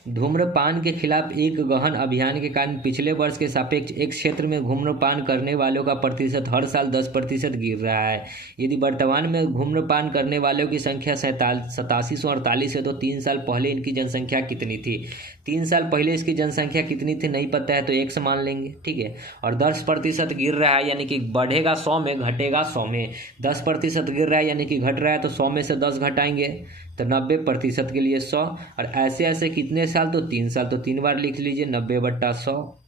धूम्रपान के खिलाफ एक गहन अभियान के कारण पिछले वर्ष के सापेक्ष एक क्षेत्र में धूम्रपान करने वालों का प्रतिशत हर साल 10% गिर रहा है। यदि वर्तमान में धूम्रपान करने वालों की संख्या 8748 है तो 3 साल पहले इनकी जनसंख्या कितनी थी। 3 साल पहले इसकी जनसंख्या कितनी थी नहीं पता है तो 1 मान लेंगे। ठीक है, और 10% गिर रहा है, यानी कि बढ़ेगा 100 में, घटेगा 100 में। 10% गिर रहा है यानी कि घट रहा है, तो 100 में से 10 घटाएंगे तो 90% के लिए 100, और ऐसे ऐसे कितने साल, तो 3 साल, तो 3 बार लिख लीजिए। 90/100,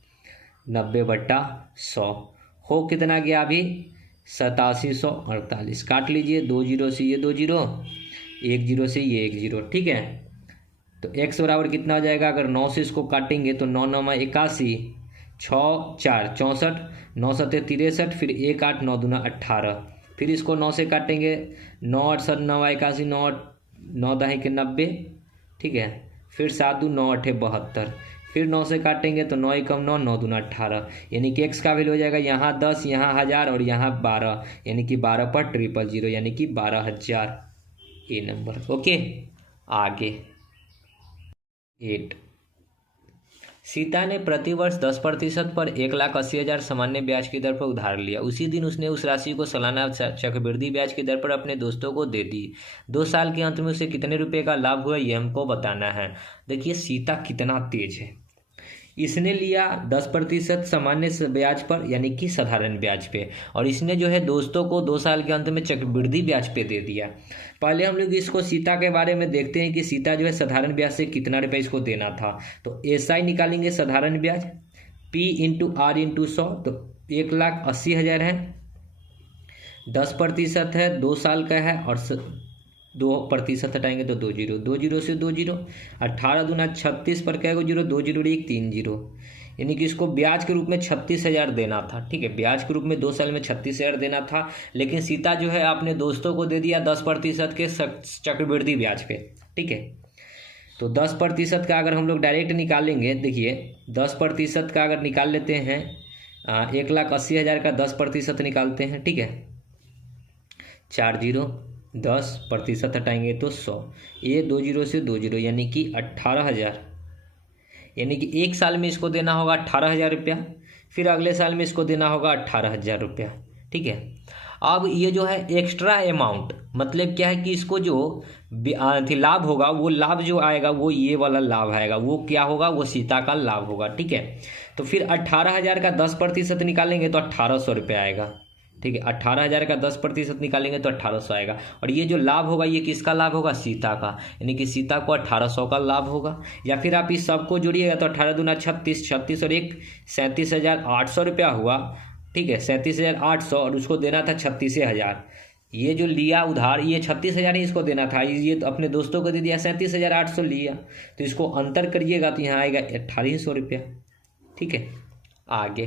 90/100 हो कितना गया अभी, 8748। काट लीजिए, 2 0 से ये 2 0, 1 0 से ये 1 0। ठीक है, तो x बराबर कितना हो जाएगा, अगर 9 से इसको काटेंगे तो 9 9 81, 6 4 64, 9 7 63, फिर 1 8 9 दूना 18, फिर इसको 9 से काटेंगे, 9 8 7 9 81, 9 9 10 के 90। ठीक है, फिर 7 2 9 8 72, फिर 9 से काटेंगे तो 9 1 9, 9 दूना 18, यानी कि x का वैल्यू हो जाएगा यहाँ 10, यहाँ 1000 और यहाँ 12, यानी कि 12 पर 000, यानी कि 12,000 ये नंबर। ओके, आगे 8, सीता ने प्रतिवर्ष 10% पर 1,80,000 सामान्य ब्याज की दर पर उधार लिया। उसी दिन उसने उस राशि को सालाना चक्रवृद्धि ब्याज की दर पर अपने दोस्तों को दे दी। 2 साल के अंत में उसे कितने रुपए का लाभ हुआ ये हमको बताना है। देखिए सीता कितना तेज है, इसने लिया 10% सामान्य ब्याज पर, यानी कि साधारण ब्याज पे, और इसने जो है दोस्तों को 2 साल के अंत में चक्रवृद्धि ब्याज पे दे दिया। पहले हम लोग इसको सीता के बारे में देखते हैं कि सीता जो है साधारण ब्याज से कितना रुपये इसको देना था। तो SI निकालेंगे साधारण ब्याज, P × R × 100, तो 1,80,000 है, 10% है, 2 साल का है, और 2% हटाएंगे तो 2 0, 2 0 से 2 0, 18 दूना 36 पर क्या 0, 2 0 1 3 0, यानी कि इसको ब्याज के रूप में 36,000 देना था। ठीक है, ब्याज के रूप में 2 साल में 36,000 देना था, लेकिन सीता जो है अपने दोस्तों को दे दिया 10% के चक्रवृद्धि ब्याज पे। ठीक है, तो 10% का अगर हम लोग डायरेक्ट निकालेंगे, देखिए 10% का अगर निकाल लेते हैं, 1,80,000 का 10% निकालते हैं। ठीक है, 4 0, 10% हटाएंगे तो 100, ये 2 0 से 2 0, यानी कि 18,000, यानी कि एक साल में इसको देना होगा 18,000 रुपया, फिर अगले साल में इसको देना होगा 18,000 रुपया। ठीक है। अब ये जो है एक्स्ट्रा अमाउंट मतलब क्या है कि इसको जो लाभ होगा, वो लाभ जो आएगा वो ये वाला लाभ आएगा, वो क्या होगा, वो सीता का लाभ होगा। ठीक है। तो फिर 18,000 का 10% निकालेंगे तो 1,800 रुपया आएगा। ठीक है। 18,000 का 10% निकालेंगे तो 1,800 आएगा। और ये जो लाभ होगा ये किसका लाभ होगा, सीता का, यानी कि सीता को 1,800 का लाभ होगा। या फिर आप इस सबको जोड़िएगा तो 18 दूना 36, 36 और 1 37,800 रुपया हुआ। ठीक है। 37,800 और उसको देना था 36,000। ये जो लिया उधार ये 36,000 ही इसको देना था, ये तो अपने दोस्तों को दे दिया, 37,800 लिया। तो इसको अंतर करिएगा तो यहाँ आएगा 2,800 रुपया। ठीक है। आगे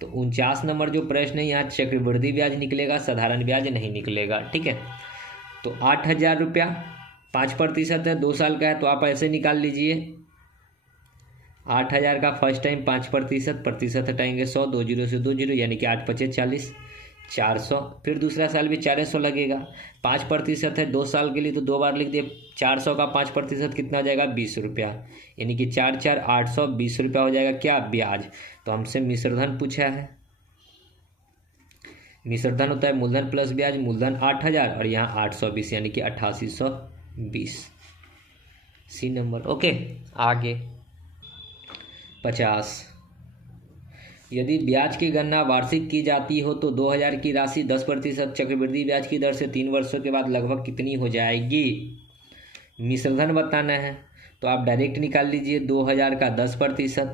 तो 49 नंबर जो प्रश्न है, यहाँ चक्रवृद्धि ब्याज निकलेगा, साधारण ब्याज नहीं निकलेगा। ठीक है। तो 8,000 रुपया 5% है, 2 साल का है, तो आप ऐसे निकाल लीजिए। 8,000 का फर्स्ट टाइम 5%, प्रतिशत हटाएंगे 100, 2 जीरो से 2 जीरो, यानी कि 8 पचे 40, 400। फिर दूसरा साल भी 400 लगेगा, 5% है, 2 साल के लिए तो 2 बार लिख दिए। 400 का 5% कितना हो जाएगा, 20 रुपया, यानी कि 4 4 800, 20 रुपया हो जाएगा क्या, ब्याज। तो हमसे मिश्रधन पूछा है। मिश्रधन होता है मूलधन प्लस ब्याज, मूलधन 8,000 और यहाँ 820, यानी कि 8820, सी नंबर। ओके। आगे 50, यदि ब्याज की गणना वार्षिक की जाती हो तो 2,000 की राशि 10% चक्रवृद्धि ब्याज की दर से 3 वर्षों के बाद लगभग कितनी हो जाएगी। मिश्रधन बताना है तो आप डायरेक्ट निकाल लीजिए। 2,000 का 10%,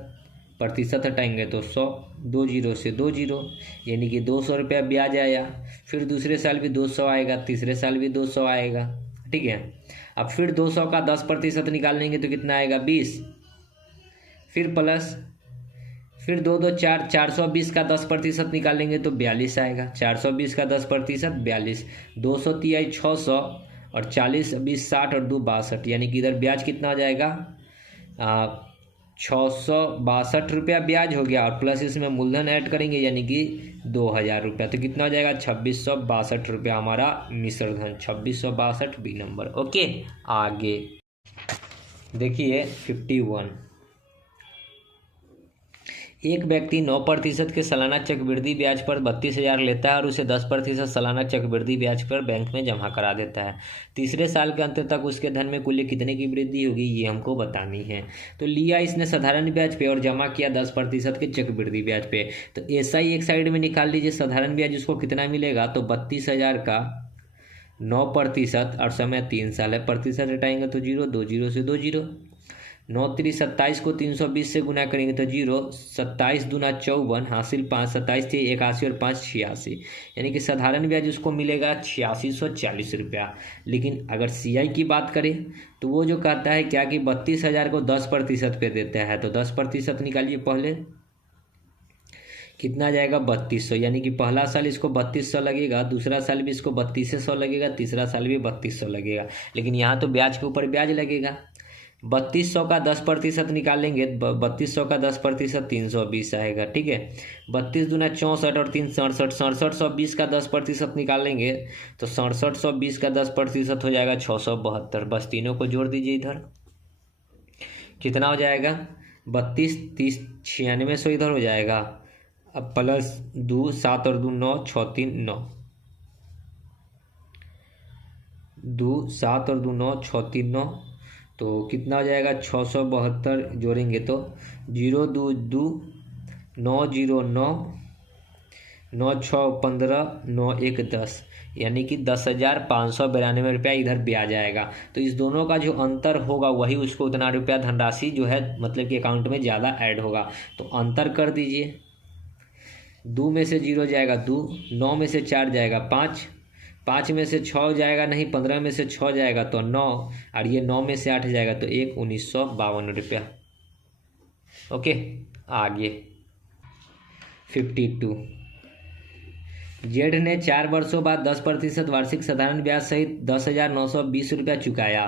प्रतिशत हटाएंगे तो 100, 2 जीरो से 2 जीरो, यानी कि 200 रुपया ब्याज आया। फिर दूसरे साल भी 200 आएगा, तीसरे साल भी 200 आएगा। ठीक है। अब फिर 200 का 10% निकाल लेंगे तो कितना आएगा, 20, फिर प्लस, फिर 2 2 4, 420 का 10% निकालेंगे तो 42 आएगा। 420 का 10% 42, 200 तिहाई 600 और 40 20 60 और 2 62, यानी कि इधर ब्याज कितना हो जाएगा, 662 रुपया ब्याज हो गया, और प्लस इसमें मूलधन ऐड करेंगे यानी कि 2,000 रुपया, तो कितना हो जाएगा, 2,662 रुपया हमारा मिश्रधन, 2,662 बी नंबर। ओके। आगे देखिए 51, एक व्यक्ति 9% के सालाना चक्रवृद्धि ब्याज पर 32,000 लेता है और उसे 10% सालाना चक्रवृद्धि ब्याज पर बैंक में जमा करा देता है। तीसरे साल के अंत तक उसके धन में कुल कितने की वृद्धि होगी, ये हमको बतानी है। तो लिया इसने साधारण ब्याज पे और जमा किया 10% के चक्रवृद्धि ब्याज पे, तो ऐसा ही एक साइड में निकाल लीजिए। साधारण ब्याज उसको कितना मिलेगा, तो 32,000 का 9% और समय 3 साल है, प्रतिशत हटाएंगे तो 0, 2 जीरो से 2 जीरो, 9 3 27 को 320 से गुना करेंगे तो 0, 27 दूना 54, हासिल 5, 27 थी 81 और 5 86, यानी कि साधारण ब्याज उसको मिलेगा 8640 रुपया। लेकिन अगर CI की बात करें तो वो जो कहता है क्या कि 32,000 को 10% पे देता है, तो 10% निकालिए पहले, कितना जाएगा 3200, यानी कि पहला साल इसको 3200 लगेगा, दूसरा साल भी इसको 3200 लगेगा, तीसरा साल भी 3200 लगेगा। लेकिन यहाँ तो ब्याज के ऊपर ब्याज लगेगा। 3200 का 10% निकालेंगे, 3200 का 10% 320 आएगा। ठीक है। 32 दूना 64 और 3 67, 6720 का 10% निकालेंगे तो 6720 का 10% हो जाएगा 672। बस तीनों को जोड़ दीजिए, इधर कितना हो जाएगा, 32 30 9600 इधर हो जाएगा। अब प्लस 2 7 और 2 9, 6 3 9, 2 7 और 2 9, 6 3 9, तो कितना हो जाएगा 672 जोड़ेंगे तो 0 2 2 9 0 9 9 6 15 9 1 10, यानी कि 10,592 रुपया इधर ब्याज आएगा। तो इस दोनों का जो अंतर होगा वही उसको उतना रुपया धनराशि जो है मतलब कि अकाउंट में ज़्यादा ऐड होगा। तो अंतर कर दीजिए, 2 में से 0 जाएगा 2, 9 में से 4 जाएगा 5, 5 में से 6 जाएगा नहीं, 15 में से 6 जाएगा तो 9, और ये 9 में से 8 जाएगा तो 1952 रुपया। ओके। आगे 52, जेड ने 4 वर्षों बाद 10% वार्षिक साधारण ब्याज सहित 10,920 रुपया चुकाया।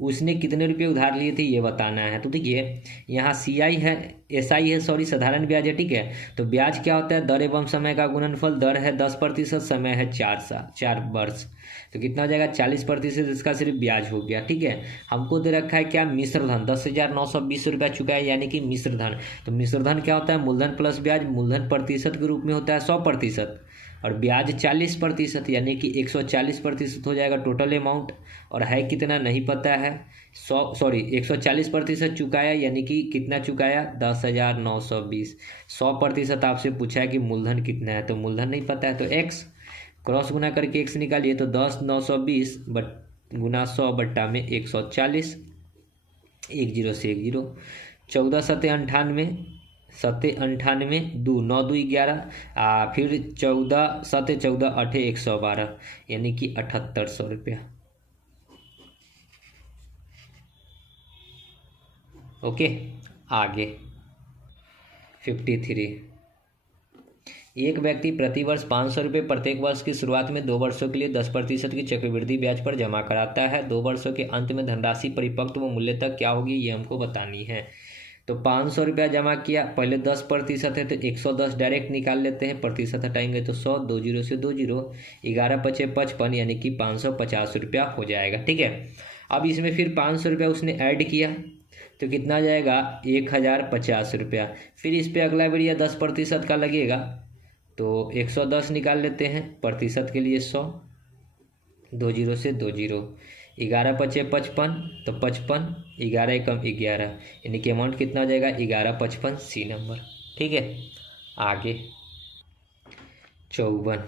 उसने कितने रुपये उधार लिए थे ये बताना है। तो देखिए यहाँ CI है, SI है, सॉरी साधारण ब्याज है, ठीक है। तो ब्याज क्या होता है, दर एवं समय का गुणनफल। दर है 10%, समय है 4 वर्ष, तो कितना हो जाएगा 40%, इसका सिर्फ ब्याज हो गया, ठीक है। हमको दे रखा है क्या, मिश्र धन 10,920 रुपया चुका है, यानी कि मिश्र धन। तो मिश्र धन क्या होता है, मूलधन प्लस ब्याज। मूलधन प्रतिशत के रूप में होता है 100% और ब्याज 40%, यानी कि 140% हो जाएगा टोटल अमाउंट। और है कितना नहीं पता है, 140% चुकाया, यानी कि कितना चुकाया 10,920। 100% आपसे पूछा है कि मूलधन कितना है, तो मूलधन नहीं पता है तो x क्रॉस गुना करके x निकालिए, तो 10,920 गुना 100 बट्टा में 140, 10 से 10, 14 सत्ते 98, 98, 2 9 2 11, फिर 14 सत्ते 14 8 112, यानी कि 7800 रुपया। ओके, आगे 53। एक व्यक्ति प्रतिवर्ष 500 रुपये प्रत्येक वर्ष की शुरुआत में 2 वर्षों के लिए 10% की चक्रवृद्धि ब्याज पर जमा कराता है। 2 वर्षों के अंत में धनराशि परिपक्व मूल्य तक क्या होगी ये हमको बतानी है। तो 500 रुपया जमा किया, पहले 10% है तो 110 डायरेक्ट निकाल लेते हैं, प्रतिशत हटाएंगे तो 100, 20 से 20, 11 पचे 55, यानी कि 550 रुपया हो जाएगा, ठीक है। अब इसमें फिर 500 रुपया उसने ऐड किया तो कितना आ जाएगा 1050 रुपया। फिर इस पर अगला बेरिया 10% का लगेगा, तो 110 निकाल लेते हैं, प्रतिशत के लिए 100, 20 से 20, 11 पचे 55, तो 55, 11 एकम 11, यानी कि अमाउंट कितना हो जाएगा 1155, सी नंबर, ठीक है। आगे 54।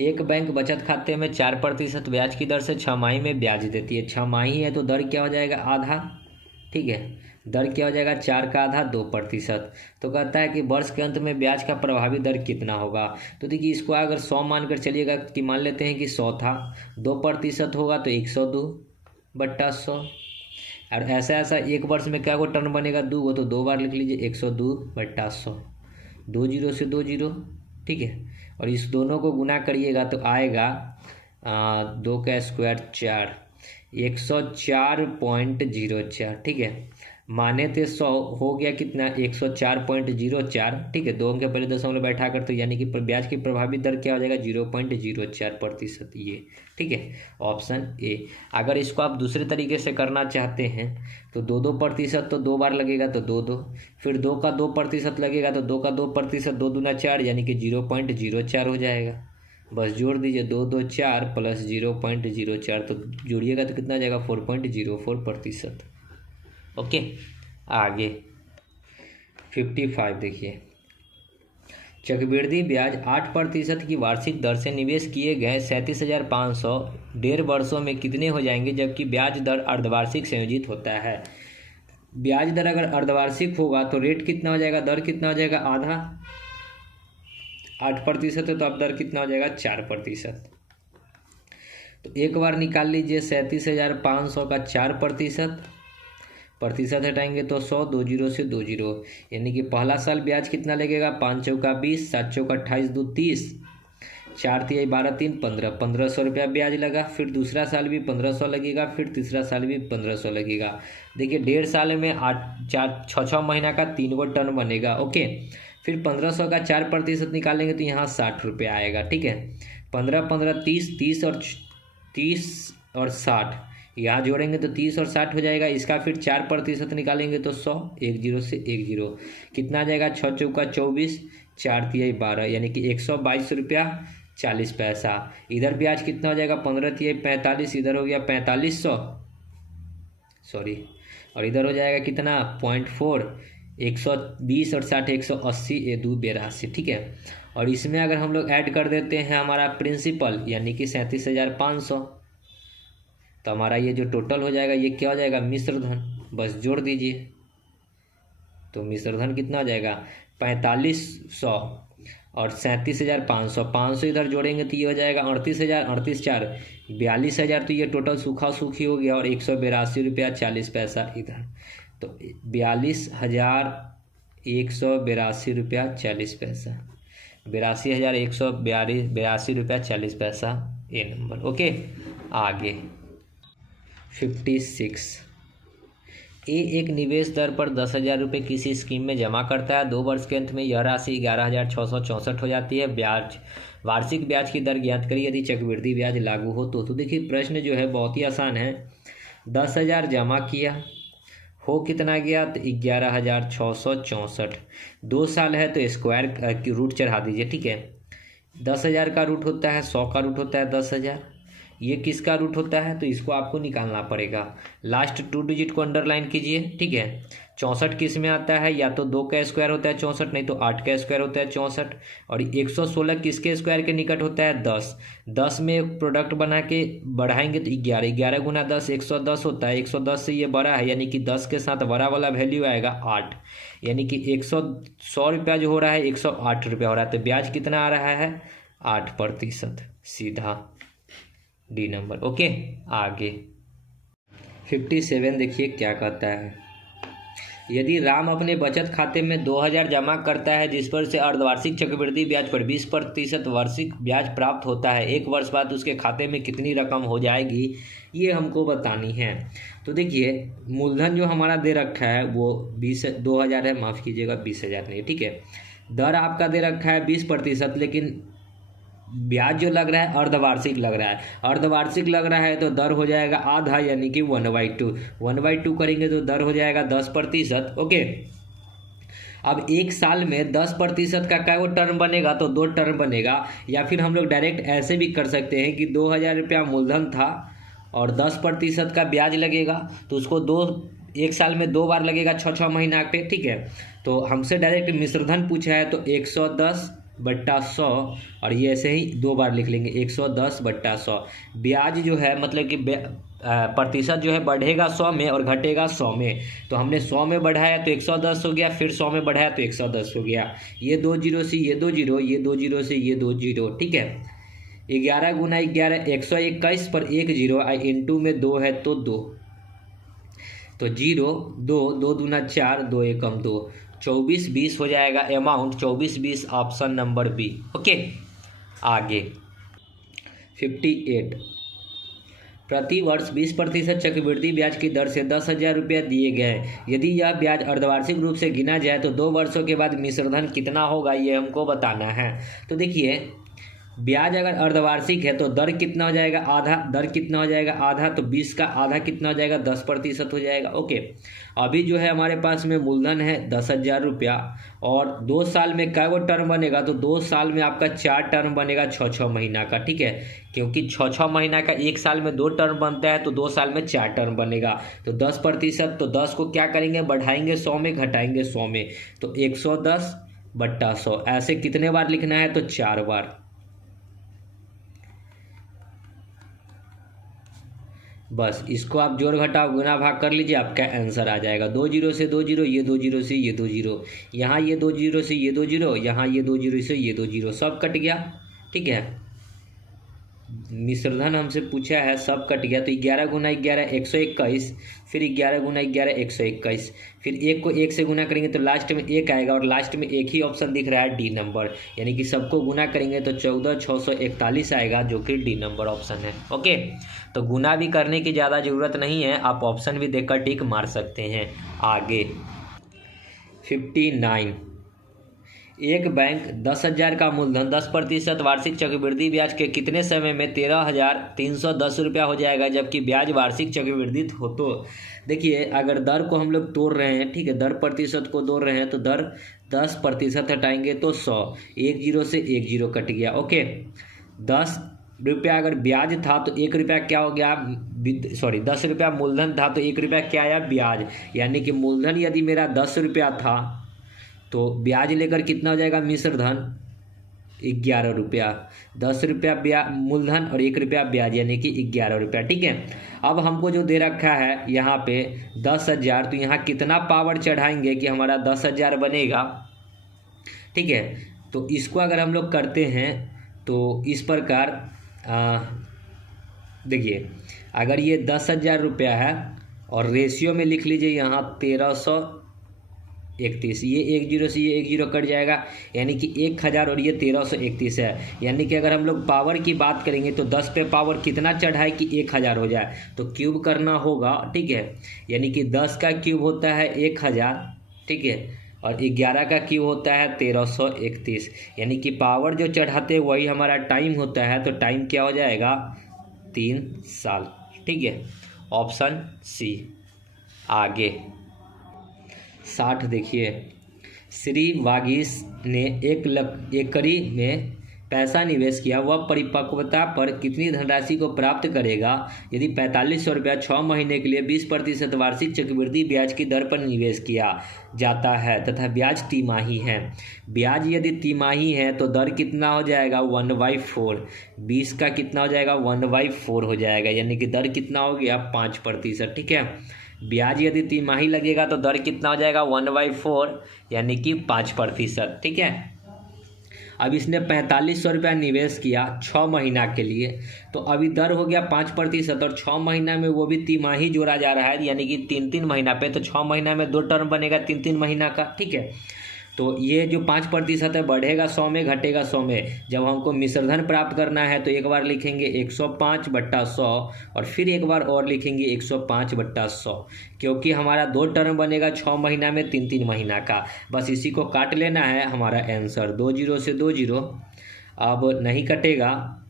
एक बैंक बचत खाते में 4% ब्याज की दर से 6 माही में ब्याज देती है। 6 माही है तो दर क्या हो जाएगा आधा, ठीक है। दर क्या हो जाएगा 4 का आधा 2%। तो कहता है कि वर्ष के अंत में ब्याज का प्रभावी दर कितना होगा। तो देखिए इसको अगर 100 मानकर चलिएगा कि मान लेते हैं कि 100 था, 2% होगा तो 102 बट्टा 100। और ऐसा एक वर्ष में क्या को टर्म बनेगा 2 गो, तो 2 बार लिख लीजिए 102 बट्टा 100, 20 से 20, ठीक है। और इस दोनों को गुना करिएगा तो आएगा 2 का स्क्वायर 4, 104.04, ठीक है। माने थे 100, हो गया कितना 104.04, ठीक है। 2 अंक के पहले दशमलव बैठा कर, तो यानी कि ब्याज की प्रभावी दर क्या हो जाएगा 0.04% ये, ठीक है। Option A. अगर इसको आप दूसरे तरीके से करना चाहते हैं तो 2% तो 2 बार लगेगा तो 2, फिर 2 का 2% लगेगा तो 2 का 2%, 2 दूना 4, यानी कि 0.04 हो जाएगा। बस जोड़ दीजिए 2 2 4 प्लस 0.04, तो जोड़िएगा तो कितना जाएगा 4.04%। ओके, आगे 55 देखिए। चक्रवृद्धि ब्याज 8% की वार्षिक दर से निवेश किए गए 37,500 1.5 वर्षों में कितने हो जाएंगे, जबकि ब्याज दर अर्धवार्षिक संयोजित होता है। ब्याज दर अगर अर्धवार्षिक होगा तो रेट कितना हो जाएगा, दर कितना हो जाएगा आधा, 8% है तो अब दर कितना हो जाएगा 4%। तो एक बार निकाल लीजिए 37,500 का 4%, प्रतिशत हटाएंगे तो 100, 20 से 20, यानी कि पहला साल ब्याज कितना लगेगा 5 चौका 20, 7 चौका 28, 2 30, 4 तिहाई 12, 3 15, 1500 रुपया ब्याज लगा। फिर दूसरा साल भी 1500 लगेगा, फिर तीसरा साल भी 1500 लगेगा। देखिए 1.5 साल में 6 महीना का 3 गो टर्म बनेगा, ओके। फिर 1500 का 4% निकालेंगे तो यहाँ 60 रुपये आएगा, ठीक है। 15 15 30, 30 और 60, यहाँ जोड़ेंगे तो 30 और 60 हो जाएगा। इसका फिर 4% निकालेंगे तो 100, 10 से 10, कितना आ जाएगा 6 चौका 24, 4 तिहाई 12, यानी कि 122 रुपया 40 पैसा। इधर ब्याज कितना हो जाएगा 15 तिहाई 45, इधर हो गया 4500, सॉरी, और इधर हो जाएगा कितना 0.4, 120 और 60 180, ये 2 82, ठीक है। और इसमें अगर हम लोग ऐड कर देते हैं हमारा प्रिंसिपल, यानी कि 37,500, तो हमारा ये जो टोटल हो जाएगा ये क्या हो जाएगा मिश्र धन। बस जोड़ दीजिए तो मिश्र धन कितना हो जाएगा 4500 और 37,500, 500 इधर जोड़ेंगे तो ये हो जाएगा 38,000, 38 4 42,000, तो ये टोटल सूखा सूखी हो गया। और 182 रुपया 40 पैसा इधर, तो 42,182 रुपया 40 पैसा, 82,182 रुपया 40 पैसा, ए नंबर। ओके, आगे 56। ए एक निवेश दर पर 10,000 रुपये किसी स्कीम में जमा करता है। 2 वर्ष के अंत में यह राशि 11,664 हो जाती है। ब्याज वार्षिक ब्याज की दर ज्ञात करिए यदि चक्रवृद्धि ब्याज लागू हो तो देखिए प्रश्न जो है बहुत ही आसान है। 10,000 जमा किया, हो कितना गया तो 11,664। 2 साल है तो स्क्वायर की रूट चढ़ा दीजिए, ठीक है। 10,000 का रूट होता है 100 का रूट होता है 10,000। ये किसका रूट होता है तो इसको आपको निकालना पड़ेगा। लास्ट 2 डिजिट को अंडरलाइन कीजिए, ठीक है। 64 किस में आता है, या तो 2 का स्क्वायर होता है 64, नहीं तो 8 का स्क्वायर होता है 64। और 116 किसके स्क्वायर के निकट होता है 10। 10 में एक प्रोडक्ट बना के बढ़ाएंगे तो 11। 11 गुना 10 110 होता है। 110 से ये बड़ा है, यानी कि 10 के साथ बड़ा वाला वैल्यू आएगा 8, यानी कि 100 रुपया जो हो रहा है 108 रुपया हो रहा है। तो ब्याज कितना आ रहा है 8%, सीधा डी नंबर। ओके, आगे 57 देखिए क्या कहता है। यदि राम अपने बचत खाते में 2,000 जमा करता है जिस पर से अर्धवार्षिक चक्रवृद्धि ब्याज पर 20% वार्षिक ब्याज प्राप्त होता है, 1 वर्ष बाद उसके खाते में कितनी रकम हो जाएगी ये हमको बतानी है। तो देखिए मूलधन जो हमारा दे रखा है वो 2,000 है, माफ़ कीजिएगा 20,000 नहीं, ठीक है। दर आपका दे रखा है 20%, लेकिन ब्याज जो लग रहा है अर्धवार्षिक लग रहा है। अर्धवार्षिक लग रहा है तो दर हो जाएगा आधा, यानी कि 1/2। 1/2 करेंगे तो दर हो जाएगा 10%। ओके, अब 1 साल में 10% का क्या वो टर्म बनेगा तो 2 टर्म बनेगा। या फिर हम लोग डायरेक्ट ऐसे भी कर सकते हैं कि 2,000 रुपया मूलधन था और 10% का ब्याज लगेगा, तो उसको 1 साल में 2 बार लगेगा 6 महीना पे, ठीक है। तो हमसे डायरेक्ट मिश्रधन पूछा है तो 110/100, और ये ऐसे ही 2 बार लिख लेंगे 110/100। ब्याज जो है मतलब कि प्रतिशत जो है बढ़ेगा 100 में और घटेगा 100 में। तो हमने 100 में बढ़ाया तो 110 हो गया, फिर 100 में बढ़ाया तो 110 हो गया। ये 2 जीरो से ये 2 जीरो, ये 2 जीरो से ये 2 जीरो, ठीक है। 11 गुना 11 121 पर 1 जीरो, इंटू में 2 है तो 2, तो 0 2 2 दूना 4, 2 एकम 2, 24-20 हो जाएगा amount. 24-20 option number B. Okay, आगे 58। प्रति वर्ष 20% चक्रवृद्धि ब्याज की दर से 10,000 रुपया दिए गए। यदि यह ब्याज अर्धवार्षिक रूप से गिना जाए तो 2 वर्षों के बाद मिश्रधन कितना होगा ये हमको बताना है। तो देखिए ब्याज अगर अर्धवार्षिक है तो दर कितना हो जाएगा आधा। दर कितना हो जाएगा आधा, तो 20 का आधा कितना हो जाएगा 10% हो जाएगा। ओके, अभी जो है हमारे पास में मूलधन है 10,000 रुपया, और 2 साल में क्या वो टर्म बनेगा तो 2 साल में आपका 4 टर्म बनेगा 6 महीना का, ठीक है। क्योंकि 6 महीना का 1 साल में 2 टर्म बनता है तो 2 साल में 4 टर्म बनेगा। तो 10%, तो 10 को क्या करेंगे बढ़ाएंगे 100 में, घटाएंगे 100 में, तो 110/100। ऐसे कितने बार लिखना है तो 4 बार। बस इसको आप जोड़ घटाव गुना भाग कर लीजिए, आपका आंसर आ जाएगा। 2 जीरो से 2 जीरो, ये 2 जीरो से ये 2 जीरो, यहाँ ये 2 जीरो से ये 2 जीरो, यहाँ ये 2 जीरो से ये 2 जीरो, सब कट गया, ठीक है। मिश्रधन हमसे पूछा है, सब कट गया। तो 11 गुना 11 121, फिर 11 गुना 11 121, फिर 1 को 1 से गुना करेंगे तो लास्ट में 1 आएगा, और लास्ट में एक ही ऑप्शन दिख रहा है डी नंबर, यानी कि सबको गुना करेंगे तो 14,641 आएगा, जो कि डी नंबर ऑप्शन है। ओके, तो गुना भी करने की ज़्यादा ज़रूरत नहीं है, आप ऑप्शन भी देखकर टिक मार सकते हैं। आगे 59। एक बैंक 10,000 का मूलधन 10% वार्षिक चक्रवृद्धि ब्याज के कितने समय में 13,310 रुपया हो जाएगा, जबकि ब्याज वार्षिक चक्रवृद्धि हो। तो देखिए अगर दर को हम लोग तोड़ रहे हैं, ठीक है, दर प्रतिशत को तोड़ रहे हैं तो दर 10% हटाएंगे तो 100, 1 जीरो से 1 जीरो कट गया। ओके, 10 रुपया अगर ब्याज था तो 1 रुपया क्या हो गया, 10 रुपया मूलधन था तो 1 रुपया क्या आया ब्याज, यानी कि मूलधन यदि मेरा 10 रुपया था तो ब्याज लेकर कितना हो जाएगा मिश्रधन 11 रुपया। 10 रुपया मूलधन और 1 रुपया ब्याज, यानी कि 11 रुपया, ठीक है। अब हमको जो दे रखा है यहाँ पे 10,000, तो यहाँ कितना पावर चढ़ाएंगे कि हमारा 10,000 बनेगा, ठीक है। तो इसको अगर हम लोग करते हैं तो इस प्रकार देखिए अगर ये 10,000 रुपया है और रेशियो में लिख लीजिए यहाँ 1300 1331। ये 10 से ये 10 कट जाएगा, यानी कि 1000 और ये 1331 है। यानी कि अगर हम लोग पावर की बात करेंगे तो 10 पे पावर कितना चढ़ाए कि 1000 हो जाए, तो क्यूब करना होगा, ठीक है। यानी कि 10 का क्यूब होता है 1000, ठीक है, और 11 का क्यूब होता है 1331। यानी कि पावर जो चढ़ाते वही हमारा टाइम होता है, तो टाइम क्या हो जाएगा 3 साल, ठीक है, ऑप्शन सी। आगे 60 देखिए, श्री वागीश ने 1 एकड़ी में पैसा निवेश किया, वह परिपक्वता पर कितनी धनराशि को प्राप्त करेगा यदि 4500 रुपया 6 महीने के लिए 20% वार्षिक चक्रवृद्धि ब्याज की दर पर निवेश किया जाता है तथा ब्याज तिमाही है। ब्याज यदि तिमाही है तो दर कितना हो जाएगा 1/4। 20 का कितना हो जाएगा 1/4 हो जाएगा, यानी कि दर कितना हो गया 5%, ठीक है। ब्याज यदि तिमाही लगेगा तो दर कितना हो जाएगा 1/4, यानी कि 5%, ठीक है। अब इसने 4500 रुपया निवेश किया 6 महीना के लिए, तो अभी दर हो गया 5%, और 6 महीना में वो भी तिमाही जोड़ा जा रहा है, यानी कि 3-3 महीना पे, तो 6 महीना में 2 टर्म बनेगा 3-3 महीना का, ठीक है। तो ये जो 5% है बढ़ेगा 100 में, घटेगा 100 में। जब हमको मिश्रधन प्राप्त करना है तो एक बार लिखेंगे 105/100 और फिर एक बार और लिखेंगे 105/100, क्योंकि हमारा 2 टर्म बनेगा 6 महीना में 3-3 महीना का। बस इसी को काट लेना है, हमारा आंसर 2 0 से 2 0 अब नहीं कटेगा।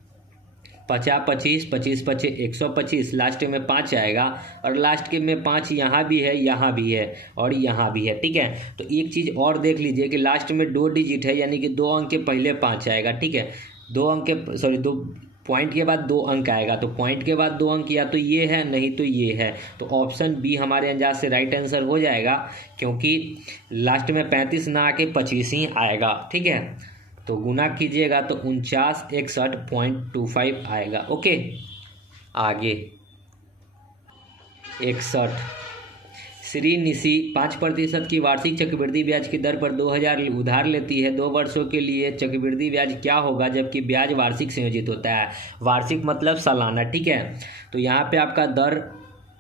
50-25, 25-25 125, लास्ट में 5 आएगा, और लास्ट के में 5 यहाँ भी है, यहाँ भी है और यहाँ भी है, ठीक है। तो एक चीज़ और देख लीजिए कि लास्ट में 2 डिजिट है, यानी कि 2 अंक के पहले 5 आएगा, ठीक है। 2 अंक के सॉरी 2 पॉइंट के बाद 2 अंक आएगा, तो पॉइंट के बाद 2 अंक या तो ये है नहीं तो ये है, तो ऑप्शन बी हमारे अंदाज से राइट आंसर हो जाएगा, क्योंकि लास्ट में 35 ना आके 25 ही आएगा, ठीक है। तो गुना कीजिएगा तो 4961.25 आएगा, ओके। आगे 61, श्री निशी 5% की वार्षिक चक्रवृद्धि ब्याज की दर पर 2000 उधार लेती है। 2 वर्षों के लिए चक्रवृद्धि ब्याज क्या होगा जबकि ब्याज वार्षिक संयोजित होता है। वार्षिक मतलब सालाना, ठीक है। तो यहाँ पे आपका दर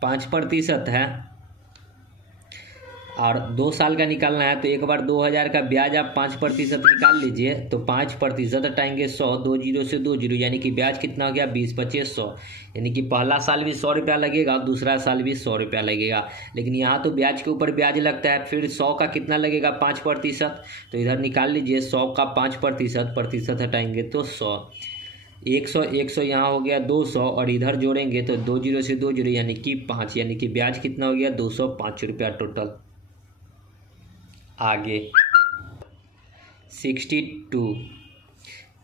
5% है और 2 साल का निकालना है, तो एक बार 2000 का ब्याज आप 5% निकाल लीजिए, तो 5% हटाएंगे 100, 2 0 से 2 0, यानी कि ब्याज कितना हो गया 20-25-100, यानी कि पहला साल भी 100 रुपया लगेगा, दूसरा साल भी 100 रुपया लगेगा। लेकिन यहाँ तो ब्याज के ऊपर ब्याज लगता है, फिर 100 का कितना लगेगा 5%, तो इधर निकाल लीजिए 100 का 5%, हटाएंगे तो 100, 100 यहाँ हो गया 200, और इधर जोड़ेंगे तो 2 0 से 2 0, यानी कि 5, यानी कि ब्याज कितना हो गया 205 रुपया टोटल। आगे 62,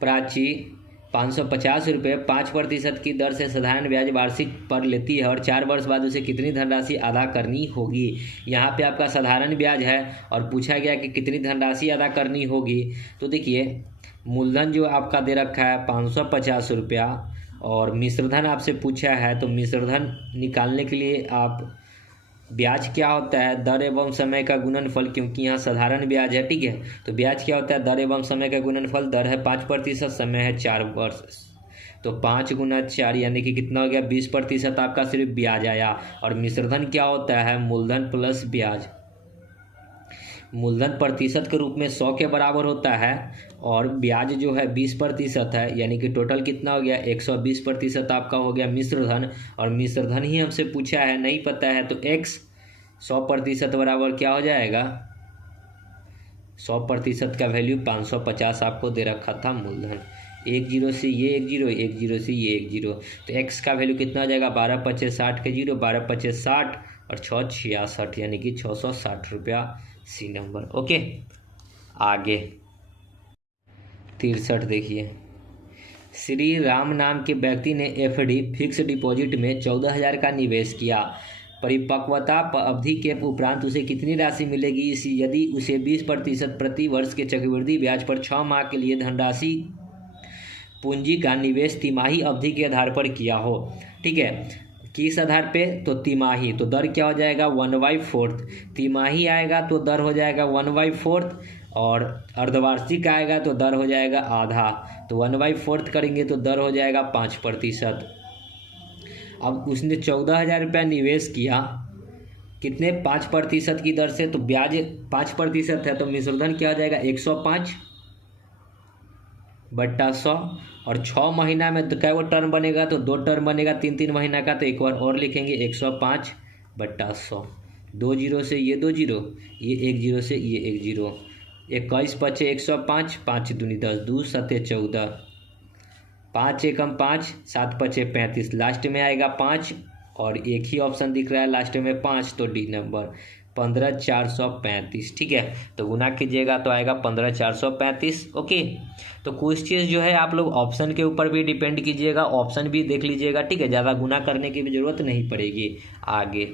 प्राची 550 रुपये 5% की दर से साधारण ब्याज वार्षिक पर लेती है और 4 वर्ष बाद उसे कितनी धनराशि अदा करनी होगी। यहाँ पे आपका साधारण ब्याज है और पूछा गया कि कितनी धनराशि अदा करनी होगी। तो देखिए मूलधन जो आपका दे रखा है 550 रुपया, और मिश्रधन आपसे पूछा है, तो मिश्रधन निकालने के लिए आप ब्याज क्या होता है दर एवं समय का गुणनफल, क्योंकि यहाँ साधारण ब्याज है, ठीक है। तो ब्याज क्या होता है दर एवं समय का गुणनफल, दर है 5%, समय है 4 वर्ष, तो 5 × 4 यानी कि कितना हो गया 20% आपका सिर्फ ब्याज आया। और मिश्रधन क्या होता है मूलधन प्लस ब्याज। मूलधन प्रतिशत के रूप में 100 के बराबर होता है और ब्याज जो है 20% है, यानी कि टोटल कितना हो गया 120% आपका हो गया मिश्रधन। और मिश्रधन ही हमसे पूछा है, नहीं पता है, तो x 100% बराबर क्या हो जाएगा 100% का वैल्यू 550 आपको दे रखा था मूलधन। 1 0 से ये 1 0, 1 0 से ये 1 0, तो x का वैल्यू कितना हो जाएगा 12×5 = 60 के 0, 12×5 = 60 और 6 66, यानी कि 660 रुपया सी नंबर, ओके। आगे 63 देखिए, श्री राम नाम के व्यक्ति ने एफडी फिक्स डिपॉजिट में 14,000 का निवेश किया। परिपक्वता अवधि के उपरांत उसे कितनी राशि मिलेगी यदि उसे 20% प्रति वर्ष के चक्रवृद्धि ब्याज पर 6 माह के लिए धनराशि पूंजी का निवेश तिमाही अवधि के आधार पर किया हो, ठीक है। किस आधार पे, तो तिमाही, तो दर क्या हो जाएगा 1/4। तिमाही आएगा तो दर हो जाएगा 1/4, और अर्धवार्षिक आएगा तो दर हो जाएगा आधा, तो 1/4 करेंगे तो दर हो जाएगा 5%। अब उसने 14,000 रुपया निवेश किया कितने 5% की दर से, तो ब्याज 5% है, तो मिश्रधन क्या हो जाएगा 105 बट्टा 100। और 6 महीना में तो क्या वो टर्म बनेगा, तो 2 टर्म बनेगा 3 महीना का, तो एक बार और लिखेंगे 105 बट्टा 100। 2 जीरो से ये 2 जीरो, ये 1 जीरो से ये 1 जीरो, 21 पचे 105, 5 दूनी 10, 2 सते 14, 5 एकम 5, 7 पचे 35, लास्ट में आएगा 5 और एक ही ऑप्शन दिख रहा है लास्ट में 5, तो डी नंबर 15435। ठीक है, तो गुना कीजिएगा तो आएगा 15435। ओके, तो कुछ चीज़ जो है आप लोग ऑप्शन के ऊपर भी डिपेंड कीजिएगा, ऑप्शन भी देख लीजिएगा। ठीक है, ज़्यादा गुना करने की भी ज़रूरत नहीं पड़ेगी। आगे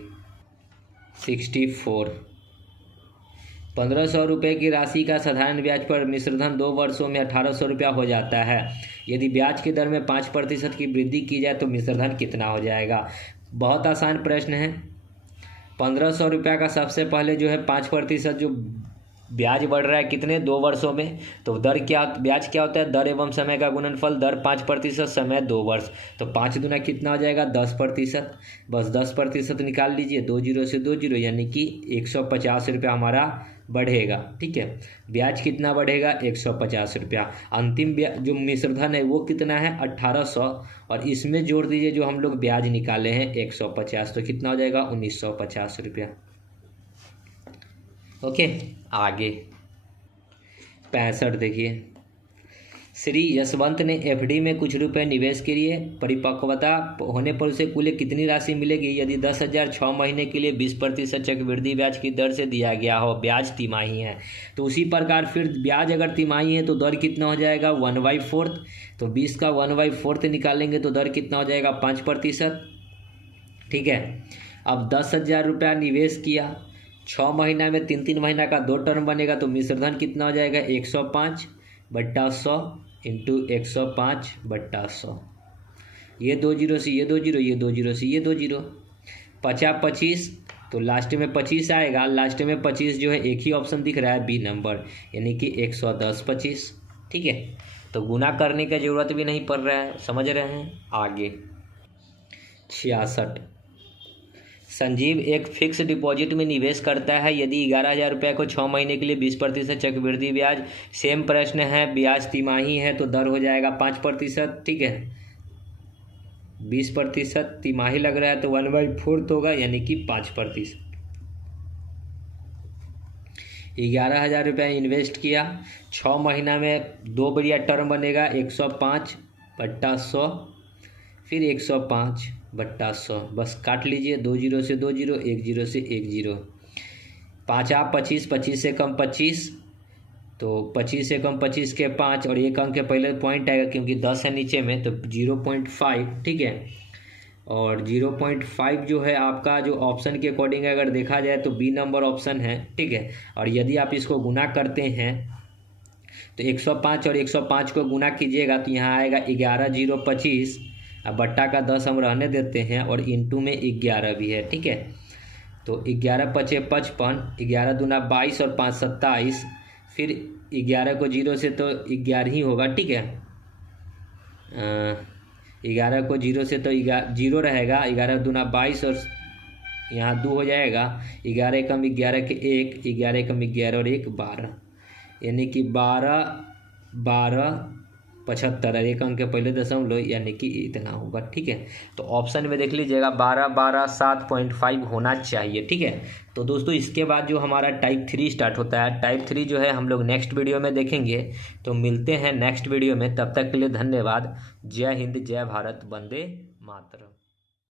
64, 1500 रुपये की राशि का साधारण ब्याज पर मिश्रधन 2 वर्षों में 1800 रुपया हो जाता है। यदि ब्याज की दर में 5% की वृद्धि की जाए तो मिश्रधन कितना हो जाएगा। बहुत आसान प्रश्न है। 1500 रुपया का सबसे पहले जो है 5% जो ब्याज बढ़ रहा है कितने 2 वर्षों में, तो दर क्या, ब्याज क्या होता है, दर एवं समय का गुणनफल। दर 5%, समय 2 वर्ष, तो 5 दूना कितना हो जाएगा 10%। बस 10% निकाल लीजिए, 2 जीरो से 2 जीरो, यानी कि 150 रुपया हमारा बढ़ेगा। ठीक है, ब्याज कितना बढ़ेगा 150 रुपया। अंतिम ब्याज जो मिश्रधन है वो कितना है 1800, और इसमें जोड़ दीजिए जो हम लोग ब्याज निकाले हैं 150, तो कितना हो जाएगा 1950 रुपया। ओके, आगे 65 देखिए। श्री यशवंत ने एफडी में कुछ रुपए निवेश किए, परिपक्वता होने पर उसे कुल कितनी राशि मिलेगी यदि 10,000 6 महीने के लिए 20% चक्रवृद्धि ब्याज की दर से दिया गया हो। ब्याज तिमाही है, तो उसी प्रकार फिर ब्याज अगर तिमाही है तो दर कितना हो जाएगा 1/4, तो 20 का 1/4 निकालेंगे तो दर कितना हो जाएगा 5%। ठीक है, अब 10,000 रुपया निवेश किया, 6 महीना में 3 महीना का 2 टर्म बनेगा, तो मिश्रधन कितना हो जाएगा 105 बट्टा 100 इंटू 105 बट्टा 100। ये 2 जीरो से ये 2 जीरो, ये 2 जीरो से ये 2 जीरो, 50-25, तो लास्ट में 25 आएगा। लास्ट में 25 जो है एक ही ऑप्शन दिख रहा है बी नंबर, यानी कि 110-25। ठीक है, तो गुना करने की ज़रूरत भी नहीं पड़ रहा है, समझ रहे हैं। आगे 66, संजीव एक फिक्स डिपॉजिट में निवेश करता है। यदि 11,000 रुपये को 6 महीने के लिए 20% चक्रवृद्धि ब्याज, सेम प्रश्न है, ब्याज तिमाही है तो दर हो जाएगा 5%। ठीक है, 20% तिमाही लग रहा है तो 1/4 होगा, यानी कि 5%। 11,000 रुपये इन्वेस्ट किया, 6 महीना में 2 बढ़िया टर्म बनेगा 105 बट्टा 100, फिर 105 बट्टा 100, बस काट लीजिए, 2 जीरो से 2 जीरो, 1 जीरो से 1 जीरो, 5-25, 25 से कम 25, तो 25 से कम 25 के 5, और एक अंक के पहले पॉइंट आएगा क्योंकि 10 है नीचे में, तो 0.5। ठीक है, और 0.5 जो है आपका जो ऑप्शन के अकॉर्डिंग अगर देखा जाए तो बी नंबर ऑप्शन है। ठीक है, और यदि आप इसको गुना करते हैं तो 105 और 105 को गुना कीजिएगा तो यहाँ आएगा 11,025, अब बट्टा का 10 हम रहने देते हैं, और इंटू में 11 भी है। ठीक है, तो 11 पचे 55, 11 दूना 22 और 5 27, फिर 11 को 0 से तो 11 ही होगा। ठीक है, 11 को 0 से तो 0 रहेगा, 11 दूना 22 और यहाँ 2 हो जाएगा, 11 कम 11 के 1, 11 कम 11 और 1 12, यानी कि 12-75, एक अंक के पहले दशमलव, यानी कि इतना होगा। ठीक है, तो ऑप्शन में देख लीजिएगा 12 7.5 होना चाहिए। ठीक है, तो दोस्तों इसके बाद जो हमारा टाइप 3 स्टार्ट होता है, टाइप 3 जो है हम लोग नेक्स्ट वीडियो में देखेंगे। तो मिलते हैं नेक्स्ट वीडियो में, तब तक के लिए धन्यवाद। जय हिंद, जय भारत, वंदे मातरम।